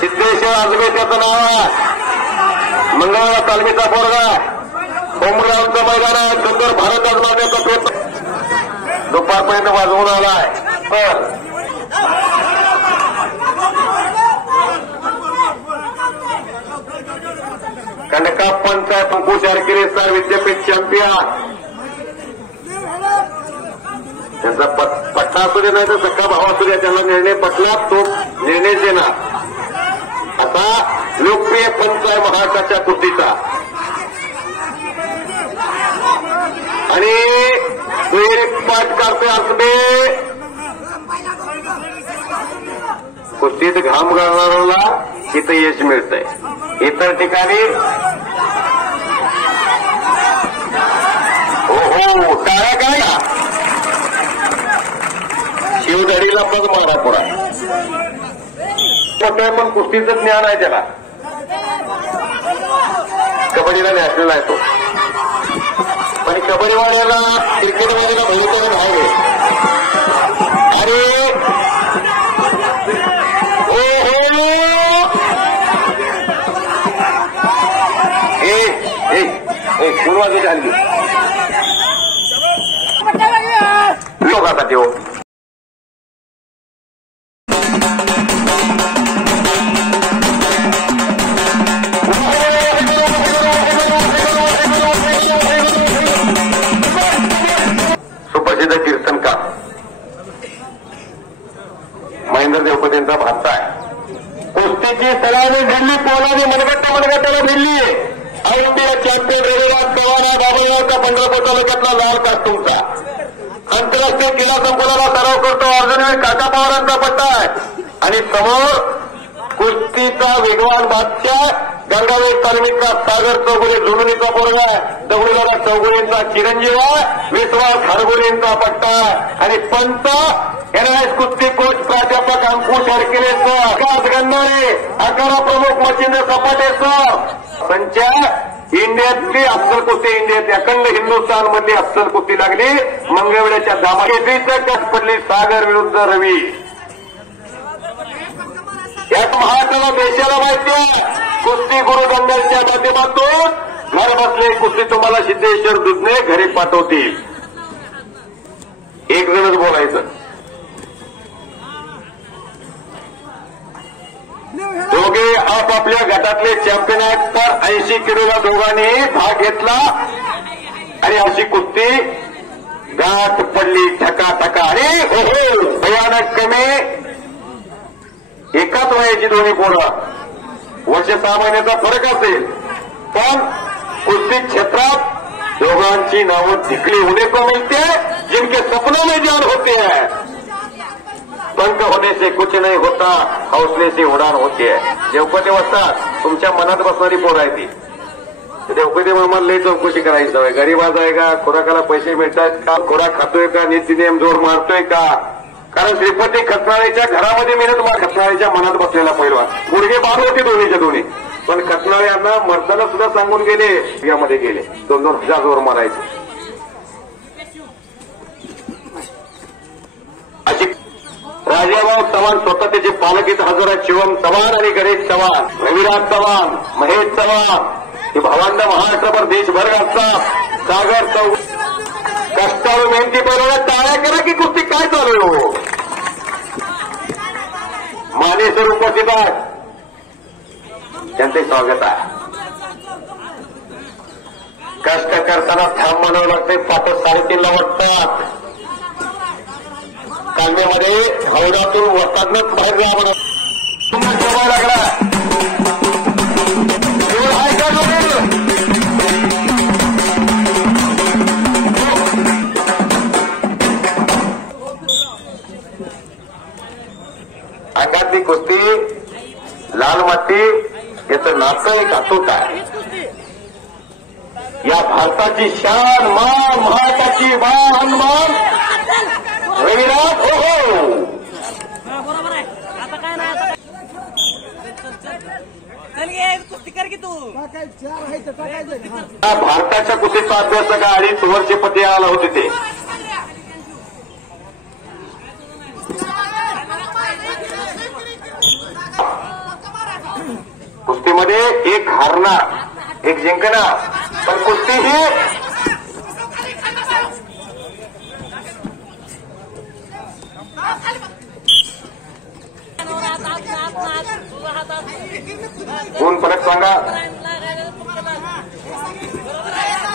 सिद्धेश्वर आजबे त्याचं नाव आहे. मंगळवेढा तालमीचा पोरगा होमग्राऊंडचं मैदान आहे. सुंदर भारत आजमावण्याचा प्रयत्न दुपारपर्यंत वाजवून आलाय. तर कनका पंचायत पंकू शारकिरे सर विद्यापीठ चॅम्पियन त्यांचा पट्टा असू दे नाही तर सख्खा भाव असू द्या त्यांना निर्णय पटला तो निर्णय देणार असा लोकप्रिय पंच आहे महाराष्ट्राच्या कुस्तीचा. आणि एक पाठ करते असते कुस्तीत घाम घालणाऱ्याला इथं यश मिळतंय. इतर ठिकाणी हो टाळ्या काय शिवधडीला पण मारा पुरा मोठं पण कुस्तीचं ज्ञान आहे त्याला. कबड्डीला नॅशनल आहे तो पण कबड्डीवाल्याला क्रिकेटवाल्याला भविष्य आहे. अरे हो कोण वाजवते हल्ली लोकांसाठी हो. सुप्रसिद्ध कीर्तनकार महेंद्र देवपतेंचा भाचा आहे. कुस्तीची सलामी भिडली पोलाने मनगटाला भिडली. आयपीएल चॅम्पियन रविराज पवार हा बाबळगावचा पंढरपूर तालुक्यातला लाल कास्टूमचा आंतरराष्ट्रीय क्रीडा संकुलाला सराव करतो. अर्जुनवीर काका पवारांचा पट्टा आहे. आणि समोर कुस्तीचा वेगवान बादशाह गंगावेल तालमीचा सागर चौगुले जुलुनीचा पोरगा आहे. दगडूदादा चौगुलेंचा चिरंजीव आहे. विश्वास हरगुलेंचा पट्टा आहे. आणि पंच एनआयएस कुस्ती कोच प्राध्यापक अंकुश हरकिलेसह विकास गंधारे अखाडा प्रमुख मच्छिंद्र सपाटेसह पंचा इंडियातली अस्सल कुस्ती इंडियात अखंड हिंदुस्थानमधली अस्सल कुस्ती लागली. मंगळवेढ्याच्या दामाकेसरीचं कट पडली सागर विरुद्ध रवी. यात महाराष्ट्राला देशाला माहिती आहे कुस्ती गुरुदंडाच्या माध्यमातून घर बसले कुस्ती तुम्हाला सिद्धेश्वर दुधने घरी पाठवतील. एक जणच बोलायचं. दोघे आपापल्या गटातले चॅम्पियन आहेत. तर 80 किलोला दोघांनी भाग घेतला आणि अशी कुस्ती गाठ पडली ठका ठका. आणि भयानक कमी एकाच वयाची दोन्ही पोरं वर्ष 6 महिन्याचा फरक असेल पण कुस्ती क्षेत्रात दोघांची नावं जिंकली होने को मिलते हैं जिनके सपनों में जान होते हैं. पंख होने से कुछ नहीं होता हौसले से उडान होती है. देवकते वस्तात तुमच्या मनात बसणारी पोरं आहे ती. देवकते मामाला लई चौकशी करायची सवय. गरीबाज आहे का, खुराकाला पैसे मिळतात का, खुराक खातोय का, नीतिनियम जोर मारतोय का. कारण श्रीपती खतनाळेच्या घरामध्ये मेहनत मार खतनाळेच्या मनात बसलेला पैलवान. गुडघे बाद होते दोन्हीच्या दोन्ही पण खतनाळे यांना मरताना सुद्धा सांगून गेले यामध्ये गेले 2,000 जोर मारायचे. अशी राजाभाऊ चव्हाण स्वतः त्याचे पालक इथं हजर आहेत. शिवम चव्हाण आणि गणेश चव्हाण, रविराज चव्हाण, महेश चव्हाण ही भावंड महाराष्ट्रभर देशभर असतात. सागर चौ कष्टाळू मेहनती पैलवान टाळ्या करा की कुस्ती काय चालू हो. मानेसर उपस्थित आहेत त्यांचे स्वागत आहे. कष्ट करताना थांब म्हणावं लागते. पाच 3:30 वाजतात. कालव्यामध्ये हौदातून वस्तातनच बाहेर जा म्हणून ठेवायला लागला. अंगातली कुस्ती लाल माती याचं नातं एक अतूट आहे. या भारताची शान मान महाराष्ट्राची मान हनुमान रविराज हो बरोबर आहे. आता काय नाही आता चल घे कुस्ती कर की तू. या भारताच्या कुस्तीचा अभ्यासक आणि सुवर्ण पती आला होते ते कुस्तीमध्ये एक हारणार एक जिंकणार पण कुस्ती ही गुण फलक सांगा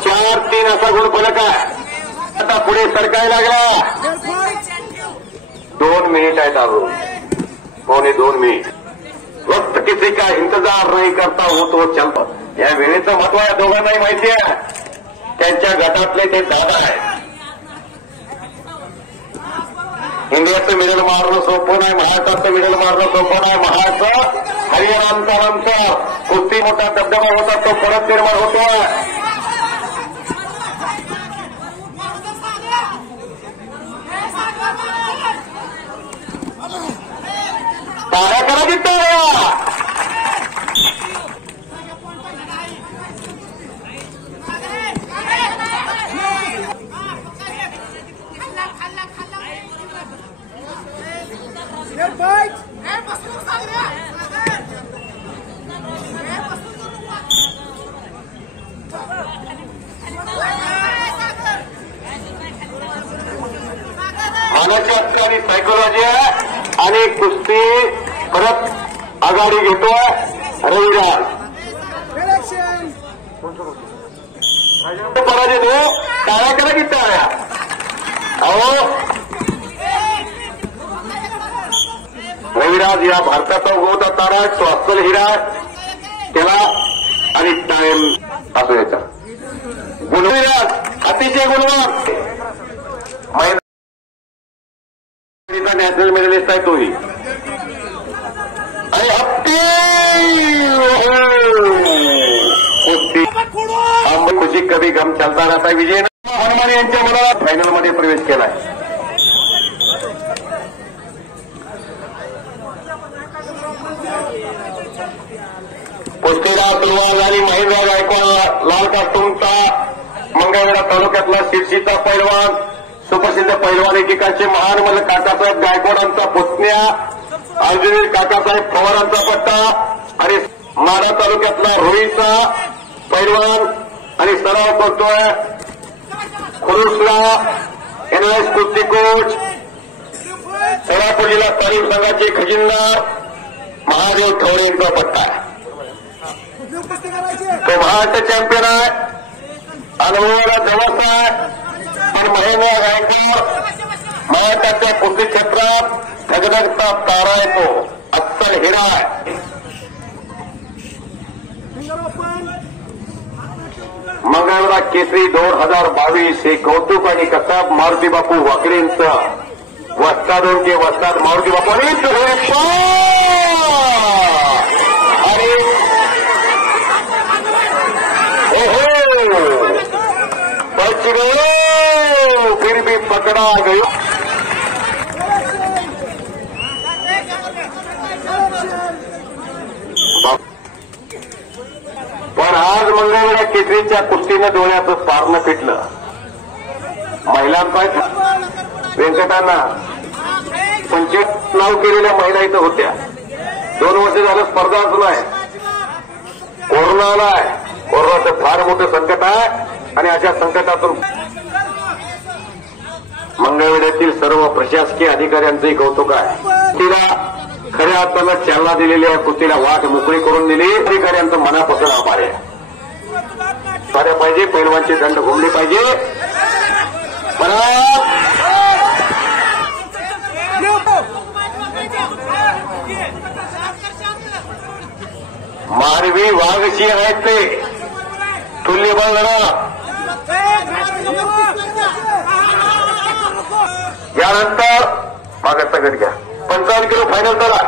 4-3 असा गुण फलक आहे. आता पुढे सरकायला लागला 2 मिनिट आहेत अजून 1.25 मिनिट. वक्त किसी का इंतजार नाही करता हो तो चलता. या वेळेचं महत्व या दोघांनाही माहिती आहे. त्यांच्या गटातले ते दादा आहे. इंडियाचं मिडल मारणं सोपं नाही महाराष्ट्राचं मिडल मारणं सोपं नाही. महाराष्ट्र हरियाणांचा नंतर कुस्ती मोठा दबदबा होता तो परत निर्माण होतो. तारा करा दिसतो मानसशास्त्र आणि सायकोलॉजी आहे आणि कुस्ती परत आघाडी घेतोय रविराज. पराजित हो टाळ्या करा की टाळ्या. अहो रविराज या भारताचा उगवता तारा तो अस्सल हिरा त्याला आणि टाइम असो याचा गुणविराज अतिशय गुणवान नॅशनल मेडलिस्ट आहे तोही आणि कुस्ती खुशी कभी गम चलता रहता. विजय हनुमान यांच्या मला फायनलमध्ये प्रवेश केलाय. कुस्तीला सुरुवात झाली. महेंद्र गायकवाड लाल कास्टूमचा मंगळवेढा तालुक्यातला शिर्षीचा पैलवान सुप्रसिद्ध पैलवान एकेकाचे महान मल्ल काकासाहेब गायकवाडांचा पुतण्या अर्जुनील काकासाहेब पवारांचा पट्टा आणि माढा तालुक्यातला रोहीचा पैलवान आणि सराव करतोय खुरुसला एनएस कुस्ती कोच सोलापूर जिल्हा तालीम संघाचे खजिनदार महादेव ठवरे यांचा पट्टा आहे. तो महाराष्ट्र चॅम्पियन आहे. अनुभवाला जवळ आहे पण महेंद्र गायकवाड महाराष्ट्राच्या कुस्ती क्षेत्रात धगधगता तारा आहे. तो अस्सल हिरा आहे. मंगळवेढा केसरी 2022 हे कौतुक आणि कसाब मारुती बापू वाकडेंचं वस्तादोंचे वस्ताद मारुती बापू आणि बच गए फिर भी पकड़ा गयो. पण आज मंगळवेढा केसरीच्या कुस्तीनं डोळ्याचं पारणं पिटलं. महिलांचा व्यंकटांना 25 नाव केलेल्या महिला इथं होत्या. 2 वर्ष झालं स्पर्धाच नाही. कोरोना आलाय. कोरोनाचं फार मोठं संकट आहे आणि अशा संकटातून मंगळवेढ्यातील सर्व प्रशासकीय अधिकाऱ्यांचंही कौतुक आहे. तिला खऱ्या अर्थानं चालना दिलेली आहे. कुस्तीला वाट मोकळी करून दिली. अधिकाऱ्यांचं मनापासून आभार आहे. साऱ्या पाहिजे पैलवानचे दंड घुमले पाहिजे. मानवी वाघशी आहेत ते तुल्यबळ लढा. यानंतर मागचा गट घ्या. 55 किलो फायनल झाला.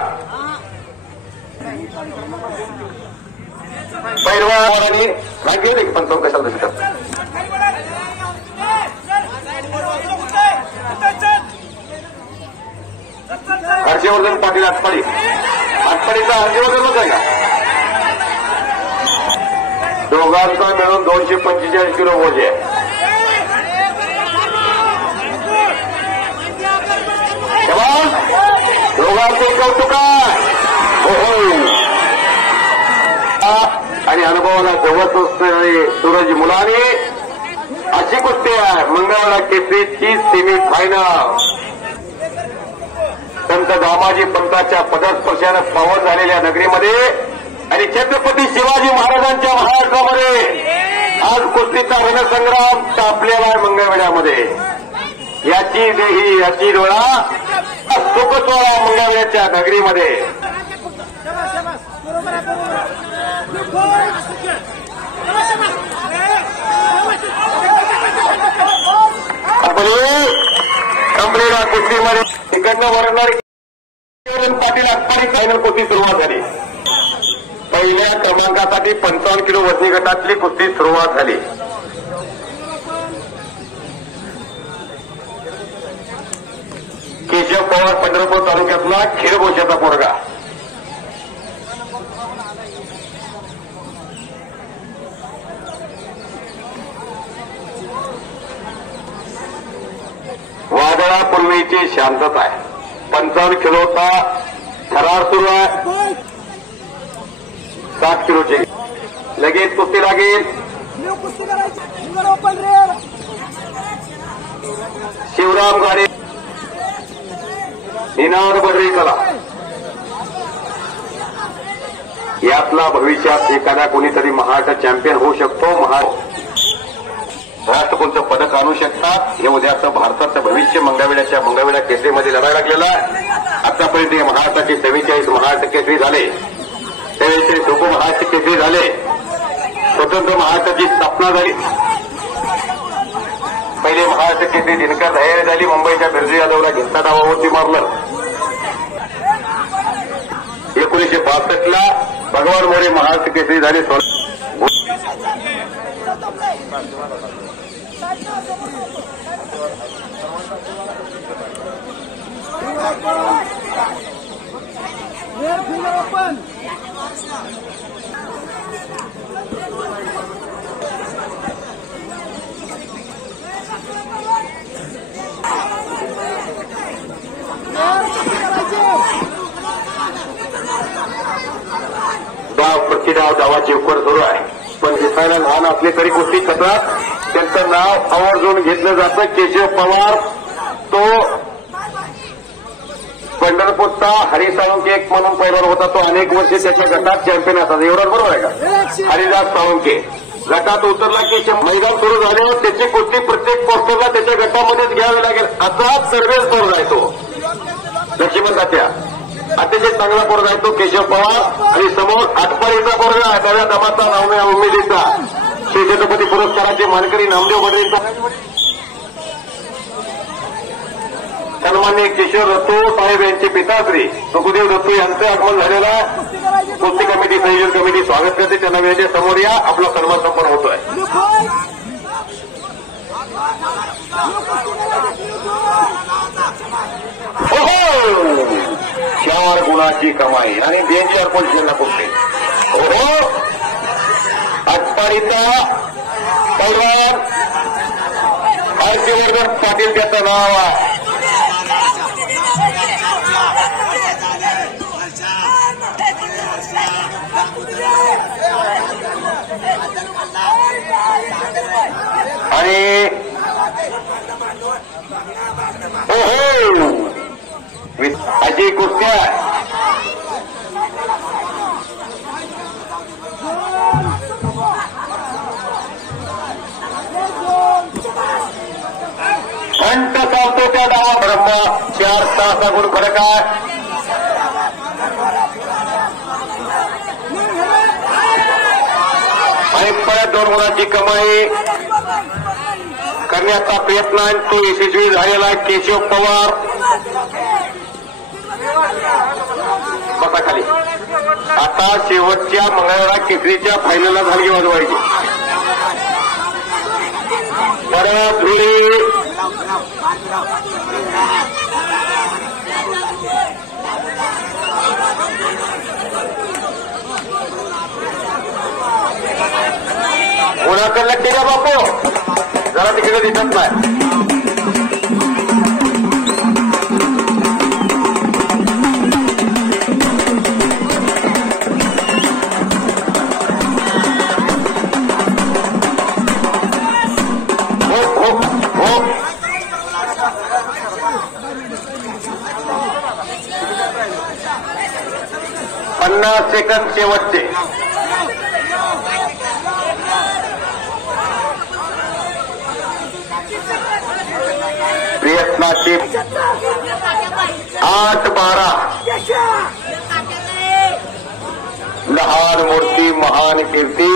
पैलवानाने राखीव एक पण तो कशाला तशी करतात. हर्षवर्धन पाटील आटपाडीचा हर्षवर्धनच आहे का? दोघांचा मिळून 245 किलो वजन आहे. दोघांचे कौतुक आणि अनुभवाला जवळ असणारे सूरज मुलाने अशी कुस्ती आहे. मंगळवार केसरीची सेमी फायनल संत दामाजी पंताच्या पदस्पर्शानं पावन झालेल्या नगरीमध्ये आणि छत्रपती शिवाजी महाराजांच्या महाराष्ट्रामध्ये आज कुस्तीचा रणसंग्राम तापलेला आहे. मंगळवेढ्यामध्ये याची देही याची डोळा सुखसोहळा मंगळवेढ्याच्या नगरीमध्ये. कंपनीला कुस्तीमध्ये तिकडनं वरणार पाटील आटपाडी फायनल कुस्ती सुरुवात झाली. पहिल्या क्रमांकासाठी 55 किलो वजनी गटातली कुस्ती सुरुवात झाली. केशव पवार पंढरपूर तालुक्यातला खेडगोशाचा पोरगा. वादळापूर्वीची शांतता आहे. 55 किलोचा थरार सुरू आहे. 7 किलोची लगेच कुस्ती लागेल. शिवराम गाडे निनाद बर्री कला यातला भविष्यात एखादा कोणीतरी महाराष्ट्र चॅम्पियन होऊ शकतो. राष्ट्रकुलचं पदक आणू शकतात. हे उद्याचं भारताचं भविष्य मंगळवेढ्या केसरीमध्ये लढायला लागलेलं आहे. आतापर्यंत महाराष्ट्राचे 47 महाराष्ट्र केसरी झाले. 43 उपमहाराष्ट्र केसरी झाले. स्वतंत्र महाराष्ट्राची स्थापना झाली. पहिले महाराष्ट्र केसरी दिनकर तयारी झाली. मुंबईच्या बिरजू यादवला घेतला डावावरती मारलं. 1962ला भगवान मोरे महाराष्ट्र केसरी झाले. प्रतिडाव डावाची उकर सुरू आहे. पण दिसायला लहान असले तरी कुस्ती करतात. त्यांचं नाव आवर्जून घेतलं जातं. केशव पवार तो पंढरपूरचा हरिसाळुंके एक म्हणून पैलवान होता. तो अनेक वर्षे त्याच्या गटात चॅम्पियन असतात. एवढं बरोबर आहे का? हरिदास साळुंके गटात उतरला की मैदान सुरू झाल्यावर त्याची कुस्ती प्रत्येक पोस्टरला त्याच्या गटामध्येच घ्यावी लागेल. असा सर्वे स्पर्धा आहे तो. लक्ष्मण तात्या अतिशय चांगला पोरगा आहे तो केशव पवार. आणि समोर आटपाडीचा पोरगा आहे त्याच्या दमाचा नावने उमेदीचा श्री छत्रपती पुरस्काराचे मानकरी नामदेव बडवेंचा सन्माननीय किशोर दत्तू साहेब यांचे पिताश्री सुखदेव दत्तू यांचं आगमन झालेला कुस्ती कमिटी संयोजन कमिटी स्वागत करते. त्यांना वेळेच्या समोर या. आपला सन्मान संपन्न होतोय. चार गुणाची कमाई आणि 2 पोझिशनला कुस्ती. आटपाडीचा पैलवान हर्षवर्धन पाटील त्याचं नाव आहे. आणि अशी कुस्त्या घंट चालतो त्या डावा ब्रह्मा 4-6 गुण फरक आहे. आणि परत 2 गुणाची कमाई करण्याचा प्रयत्न आहे. तो यशस्वी झालेला केशव पवार बसा खाली. आता शेवटच्या मंगळवार केसरीच्या फायनलला झाली वाजवायची. परत धुळी कोणाकडलं केलं बापू जरा तिकडे दिसत नाही. सेकंद शेवटचे. प्रयत्नाची 8-12 लहान मूर्ती महान कीर्ती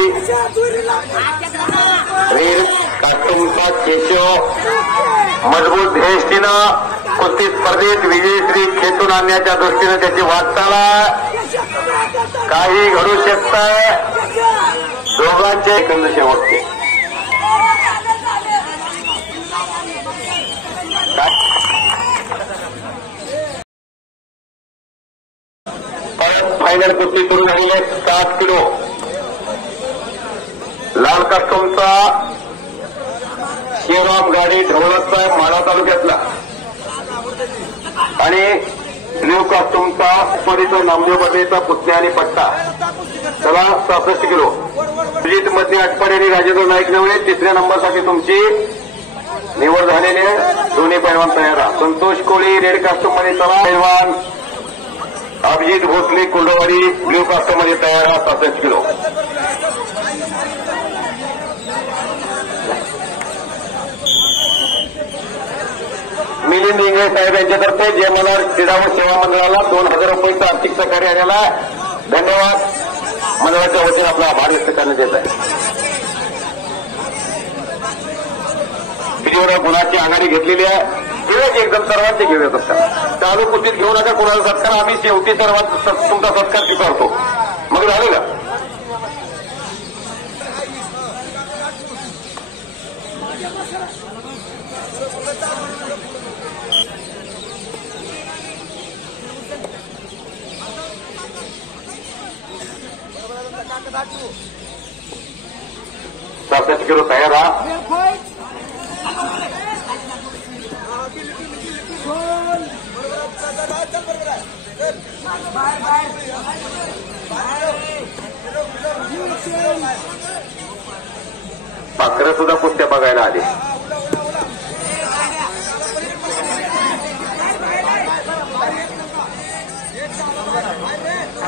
रेड कास्टूमचा केशव मजबूत ध्येयष्टीनं कुस्ती स्पर्धेत विजयश्री खेचून आणण्याच्या दृष्टीनं त्याची वाटचाल काही घडू शकतंय. दोघांचे एकंद शेवटचे. परत फायनल कुस्ती सुरू झाली आहे. 7 किलो लाल कास्टूमचा शिवराम गाडी ढवळतचा माढा तालुक्यातला आणि ब्ल्यू कास्टूमचा परिसर नामदेव बर्डेचा पुतण्या आणि पट्टा. चला 67 किलो विजित मध्ये आटपाडी आणि राजेंद्र नाईक नवळे. तिसऱ्या नंबरसाठी तुमची निवड झालेली आहे. दोन्ही पैलवान तयार. संतोष कोळी रेड कास्टूम मध्ये चला. पैलवान अभिजित भोसले कुंडवाडी ब्ल्यू कास्टूम मध्ये तयार. 67 किलो मिलिंद इंगळे साहेब यांच्यातर्फे जय मल्हार क्रीडा व सेवा मंडळाला 2000 रुपयांचा आर्थिक सहकार्य आलेला धन्यवाद. मंडळाच्या वतीने आपला आभार व्यक्त करण्यात येत आहे. विजयवर गुणाची आघाडी घेतलेली आहे. घेऊया एकदम सर्वांचे घेऊया सत्कार. चालू कुस्तीत घेऊ नका कोणाला सत्कार. आम्ही शेवटी सर्वात तुमचा सत्कार स्वीकारतो. मग झालं का? सात किलो तयार. पाखरं सुद्धा कुस्त्या बघायला आली.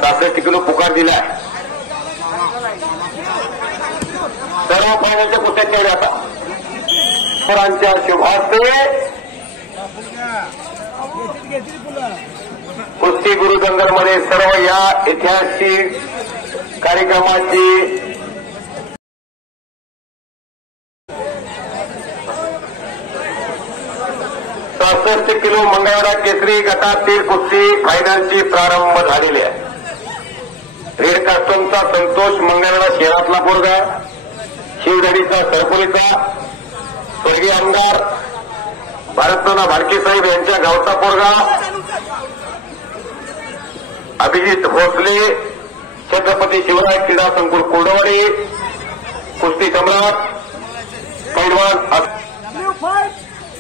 67 किलो पुकार दिलाय. सर्व फायनलच्या कुस्त्या केल्या आता पोरांच्या शुभास्ते कुस्ती गुरु दंगलमध्ये सर्व या ऐतिहासिक कार्यक्रमाची 67 किलो मंगळवार केसरी गटातील कुस्ती फायनलची प्रारंभ झालेली आहे. रेड कास्टूमचा संतोष मंगळवार शहरातला पोरगा, शिवधडीचा सरपोलीचा स्वर्गीय आमदार भारतनाना भाडके साहेब यांच्या गावचा पोरगा अभिजित भोसले छत्रपती शिवराय क्रीडा संकुल कोरडवाडी कुस्ती सम्राट पैलवान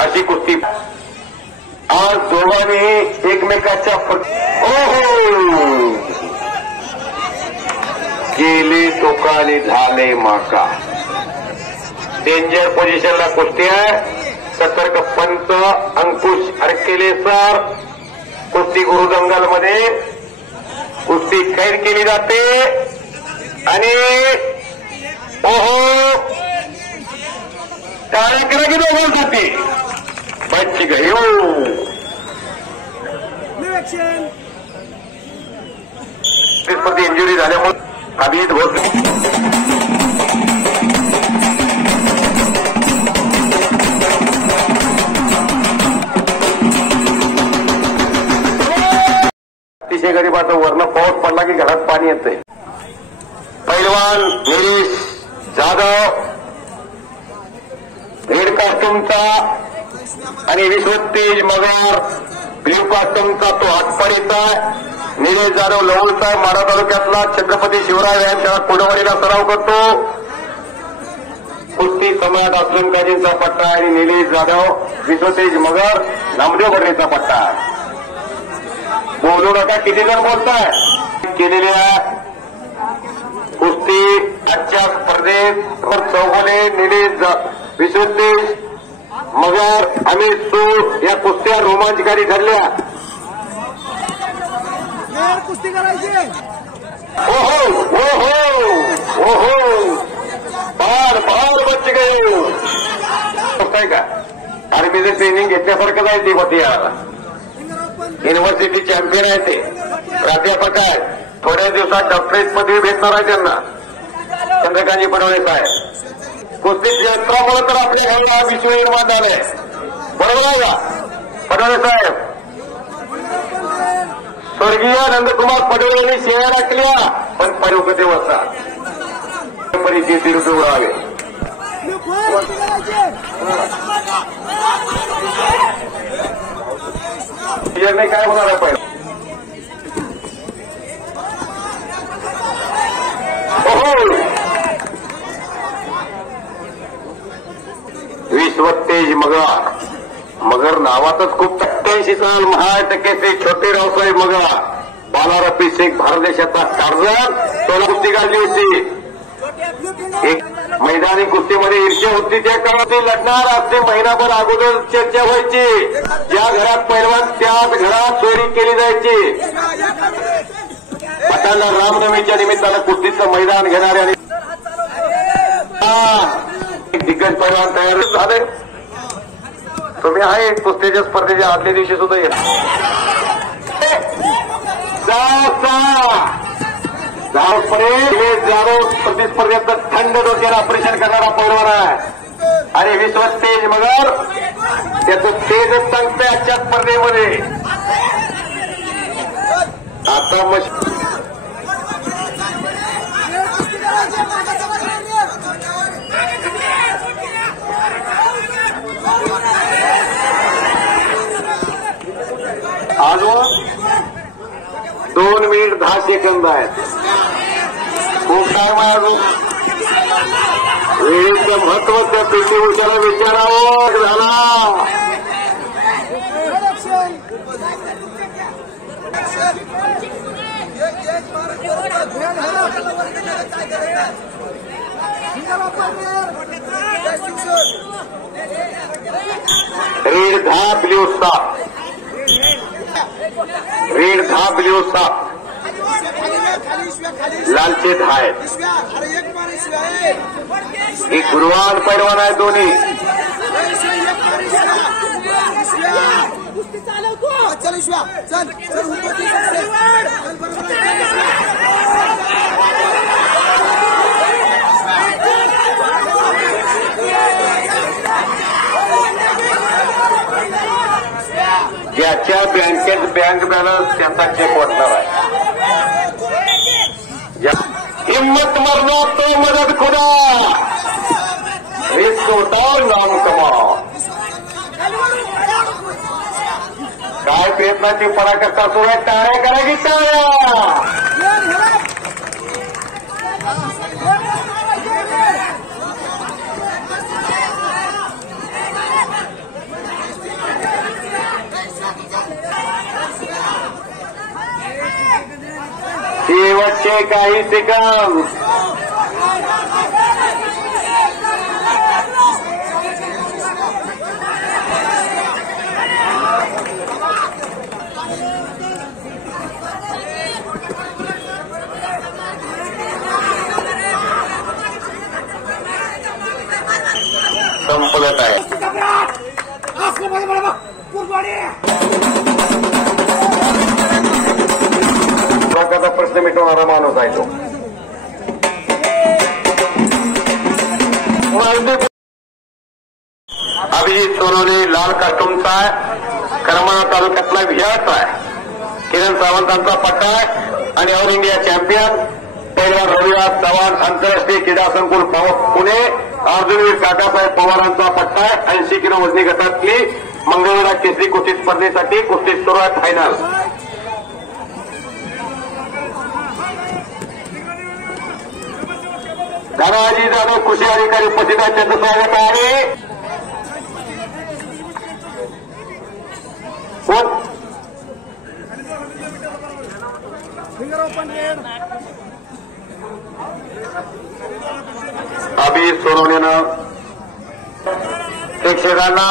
अशी कुस्ती. आज दोघांनी एकमेकाच्या गेले टोकाने झाले माका. डेंजर पोझिशनला कुस्ती आहे. सतर्क पंत अंकुश अरकेले सर कुस्ती गुरु दंगलमध्ये कुस्ती कैद केली जाते आणि टाळ्या केला की दोघांसाठी बच्ची गयो स्पर्धी इंजुरी झाल्यामुळे अभिजित भोसले अतिशय गरीबाचं वरनं पाऊस पडला की घरात पाणी येतंय. पैलवान निलेश जाधव रेड कास्ट्यूमचा आणि विश्वतेज मगर ब्ल्यू कास्ट्यूमचा तो आटपाडीचा निलेश जाधव लवळचा माढा तालुक्यातला छत्रपती शिवराय व्यायामशाळा कोडवडीला सराव करतो. कुस्ती सम्राट अस्लम काजींचा पट्टा आणि निलेश जाधव विश्वतेज मगर नामदेव बडरेचा पट्टा. बोलू नका, किती जण बोलताय. केलेल्या कुस्ती आजच्या स्पर्धेत चौगुले निलेश विश्वतेज मगर अमित सूर या कुस्त्या रोमांचकारी ठरल्या. कुस्ती करायची. ओहो ओहो ओहो बार बार बच गए. काय का आर्मीचं ट्रेनिंग घेतल्यासारखं आहे ती होती. युनिव्हर्सिटी चॅम्पियन आहे ते, प्राध्यापक आहे. थोड्या दिवसात डॉक्टरेट पदवी भेटणार आहे त्यांना. चंद्रकांतजी फडणवीस आहे. कुस्ती क्षेत्रामुळे तर आपल्या गावाला विश्व निर्माण झालंय. बरोबर आहे का फडणवीस साहेब. स्वर्गीय नंदकुमार पडोळे यांनी शेळ्या राखल्या पण परिवकते वसा परिस्थिती उडावे. काय होणार आहे पहिलं. विश्वतेज मगर नावातच खूप 87 साल महाटकेचे छोटे रावसाहेब मगर बालारपी शेख भारत देशाचा टार्झन सोला कुस्ती काढली होती. एक मैदानी कुस्तीमध्ये ईर्ष्या होती. त्या काळात लढणार असते महिनाभर अगोदर चर्चा व्हायची. ज्या घरात पैलवान त्याच घरात चोरी केली जायची. पटाला रामनवमीच्या निमित्तानं कुस्तीचं मैदान घेणारे आणि दिग्गज पैलवान तयार झाले. तुम्ही आहे कुस्तीच्या स्पर्धेच्या आदल्या दिवशी सुद्धा येणार. प्रतिस्पर्धेचं थंड डोक्याला ऑपरेशन करणारा पैलवान आहे आणि विश्वतेज मगर त्याचं तेजच सांगतंय आजच्या स्पर्धेमध्ये. आता अजून 2 मिनिट 10 सेकंद आहेत. खूप टाइम आहे अजून. वेळेचं महत्व त्या पीटी उषाला विचारावं झाला. रेड 10 ब्ल्यू 7 रेड 10 ब्ल्यू 7 लालचे 10 आहेत. ही गुरुवान पैलवान आहे दोन्ही. ज्याच्या बँकेत बँक बॅलन्स त्यांचा चेक वाटणार आहे. हिम्मत मरना तो मदद खुदा, रिस्क उठाओ नाम कमाओ. काय प्रयत्नाची पराकाष्ठा सुरू आहे. टाळ्या करा की टाळ्या. शेवटचे काही सेकंद. संपलत आहे. लोकांचा प्रश्न मिटवणारा माणूस आहे तो. अभिजित सोनवणे लाल कास्टूमचा आहे. करमाळा तालुक्यातला विहारचा आहे. किरण सावंतांचा पट्टा आहे आणि ऑल इंडिया चॅम्पियन पहिलवान रविराज चव्हाण आंतरराष्ट्रीय क्रीडा संकुल पुणे अर्जुनवीर काकासाहेब पवारांचा पट्टा आहे. 80 किलो वजनी गटातली मंगळवेढा केसरी कुस्ती स्पर्धेसाठी कुस्ती सुरू आहे फायनल. धनाजी जाधव कृषी अधिकारी उपस्थित आहेत. त्यांचं स्वागत आहे. कोण अभि सोनवणेनं प्रेक्षकांना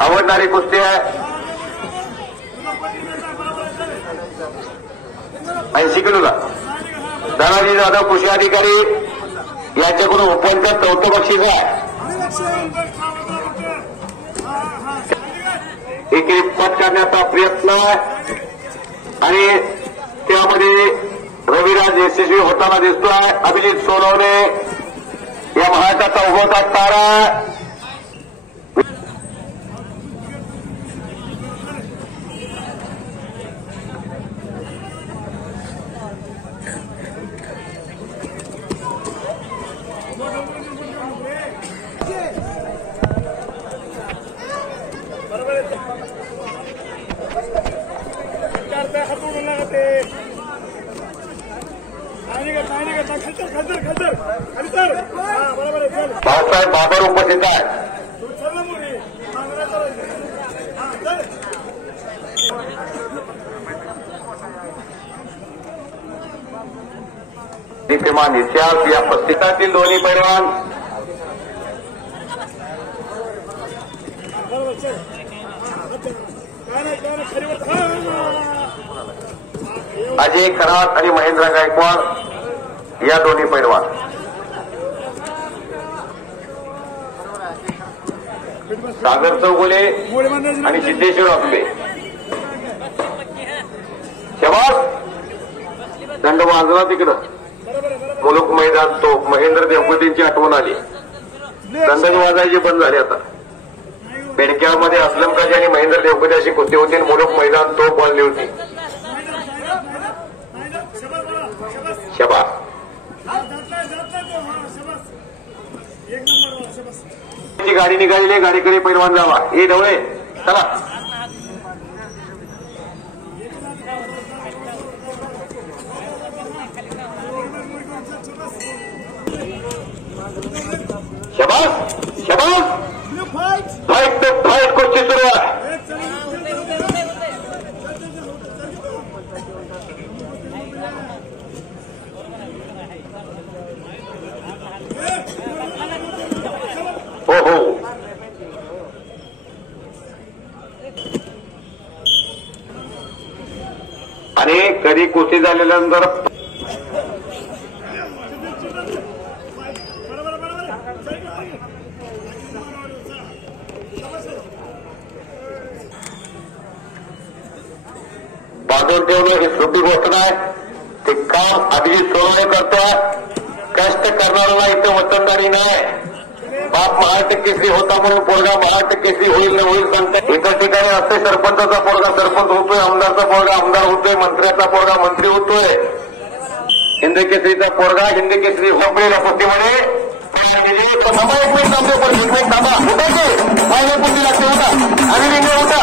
आवडणारी कुस्ती आहे. 80 किलोला धनाजी जाधव कृषी अधिकारी यांच्याकडून ओपनचं 4थं बक्षीस आहे. एकेरी पद करण्याचा प्रयत्न आणि त्यामध्ये रविराज यशस्वी होताना दिसतोय. अभिजित सोनवणे या महाराष्ट्राचा उभा तारा. भाऊसाहेब बाबर उपस्थित आहेत. दीप्यमान इतिहास या पुस्तकातील दोन्ही पैलवान अजय खरात आणि महेंद्र गायकवाड या दोन्ही पैलवान. सागर चौगुले आणि सिद्धेश्वर आपले. शबास दंड वाजला तिकडं. मुलुक मैदान तो महेंद्र देवकुटींची आठवण आली. दंड वाजायची बंद झाली आता. बेडक्यामध्ये असलम काजी आणि महेंद्र देवकुटे अशी कुस्ती होती. मुलुक मैदान तो बांधली होती. शबास गाडी निघालेली. गाडीकडे पैलवान जावा. हे ढवळे चला. शबास शबास फाईट तो फाईट कुस्ती सुरू आहे. हो हो आणि कधी कुस्ती झाल्यानंतर बांधून ठेवणं ही सोपी गोष्ट नाही. ते काम अभिजित सोनवणे करतोय. कष्ट करणाऱ्याला इथं वतनदारी नाही. बाप महाराष्ट्र केसरी होता म्हणून पोरगा महाराष्ट्र केसरी होईल न होईल सांगतात. एका ठिकाणी असते सरपंचाचा पोरगा सरपंच होतोय. आमदारचा पोरगा आमदार होतोय. मंत्र्याचा पोरगा मंत्री होतोय. हिंद केसरीचा पोरगा हिंद केसरी संपलेल्या कुस्तीमध्ये थांबा. एक मिनिट थांबा. उठायचे माझ्या कुस्ती लागते होता आणि रिंगे होता.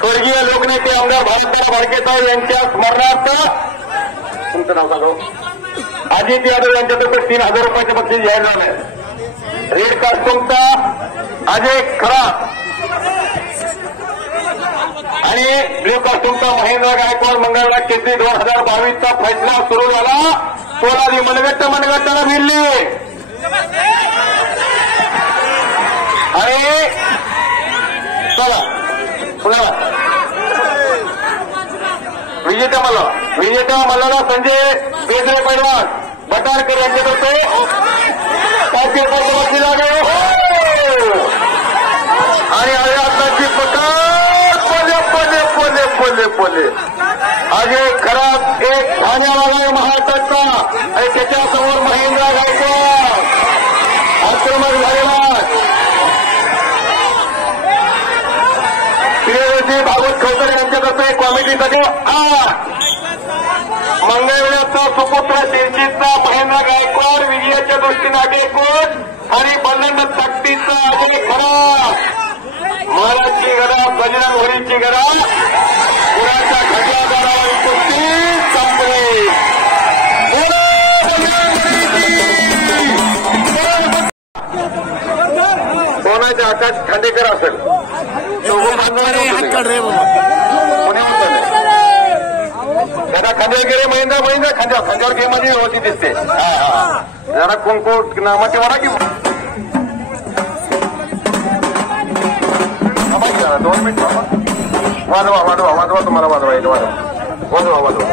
स्वर्गीय लोकनेते आमदार भारतराव भाडके साहेब यांच्या स्मरणार्थ तुमचं नाव सांगा. अजित यादव यांच्यातर्फे 3,000 रुपयाचे बक्षीस जाहीर झाले. रेड कास्टूमचा अजय खरा आणि ब्ल्यू कास्टूमचा महेंद्र गायकवाड मंगळवार केसरी 2022चा फैसला सुरू झाला. सोनाली मनगट्टाला भिडली आणि चला पुन्हा विजेत्या मल्लाला संजय बेदरे पैलवान बटारकर यांच्यातर्फे 500 रुपयाचे बक्षीस लागले. आणि आताची पोले अजय खराब एक ठाण्यावाला महाराष्ट्राचा आणि त्याच्यासमोर महेंद्र गायकवाड आक्रमक झालेला. श्रीदेवी भागवत खवतर यांच्यातर्फे कॉमेडी सगळं मंगळवेळाचा सुपुत्र सिरजीतचा महेंद्र गायकवाड विजयाच्या दृष्टीने अजय कोच आणि बल्लंड ताकदीचा अजय खरा. महाराजची गडा बजरंग होळीची गडा पुराच्या खटल्यादारावर कुस्ती संपली. कोणाचे आकाश खांडेकर असेल हात काढ रे बाबा. जरा खांद्यावर गेले महेंद्र खांद्यावर गेम मध्ये व्यवस्थित दिसते. जरा कुंकू नामाची वाढा की 2 मिनिट वाजवा तुम्हाला वाजवा वाजवा.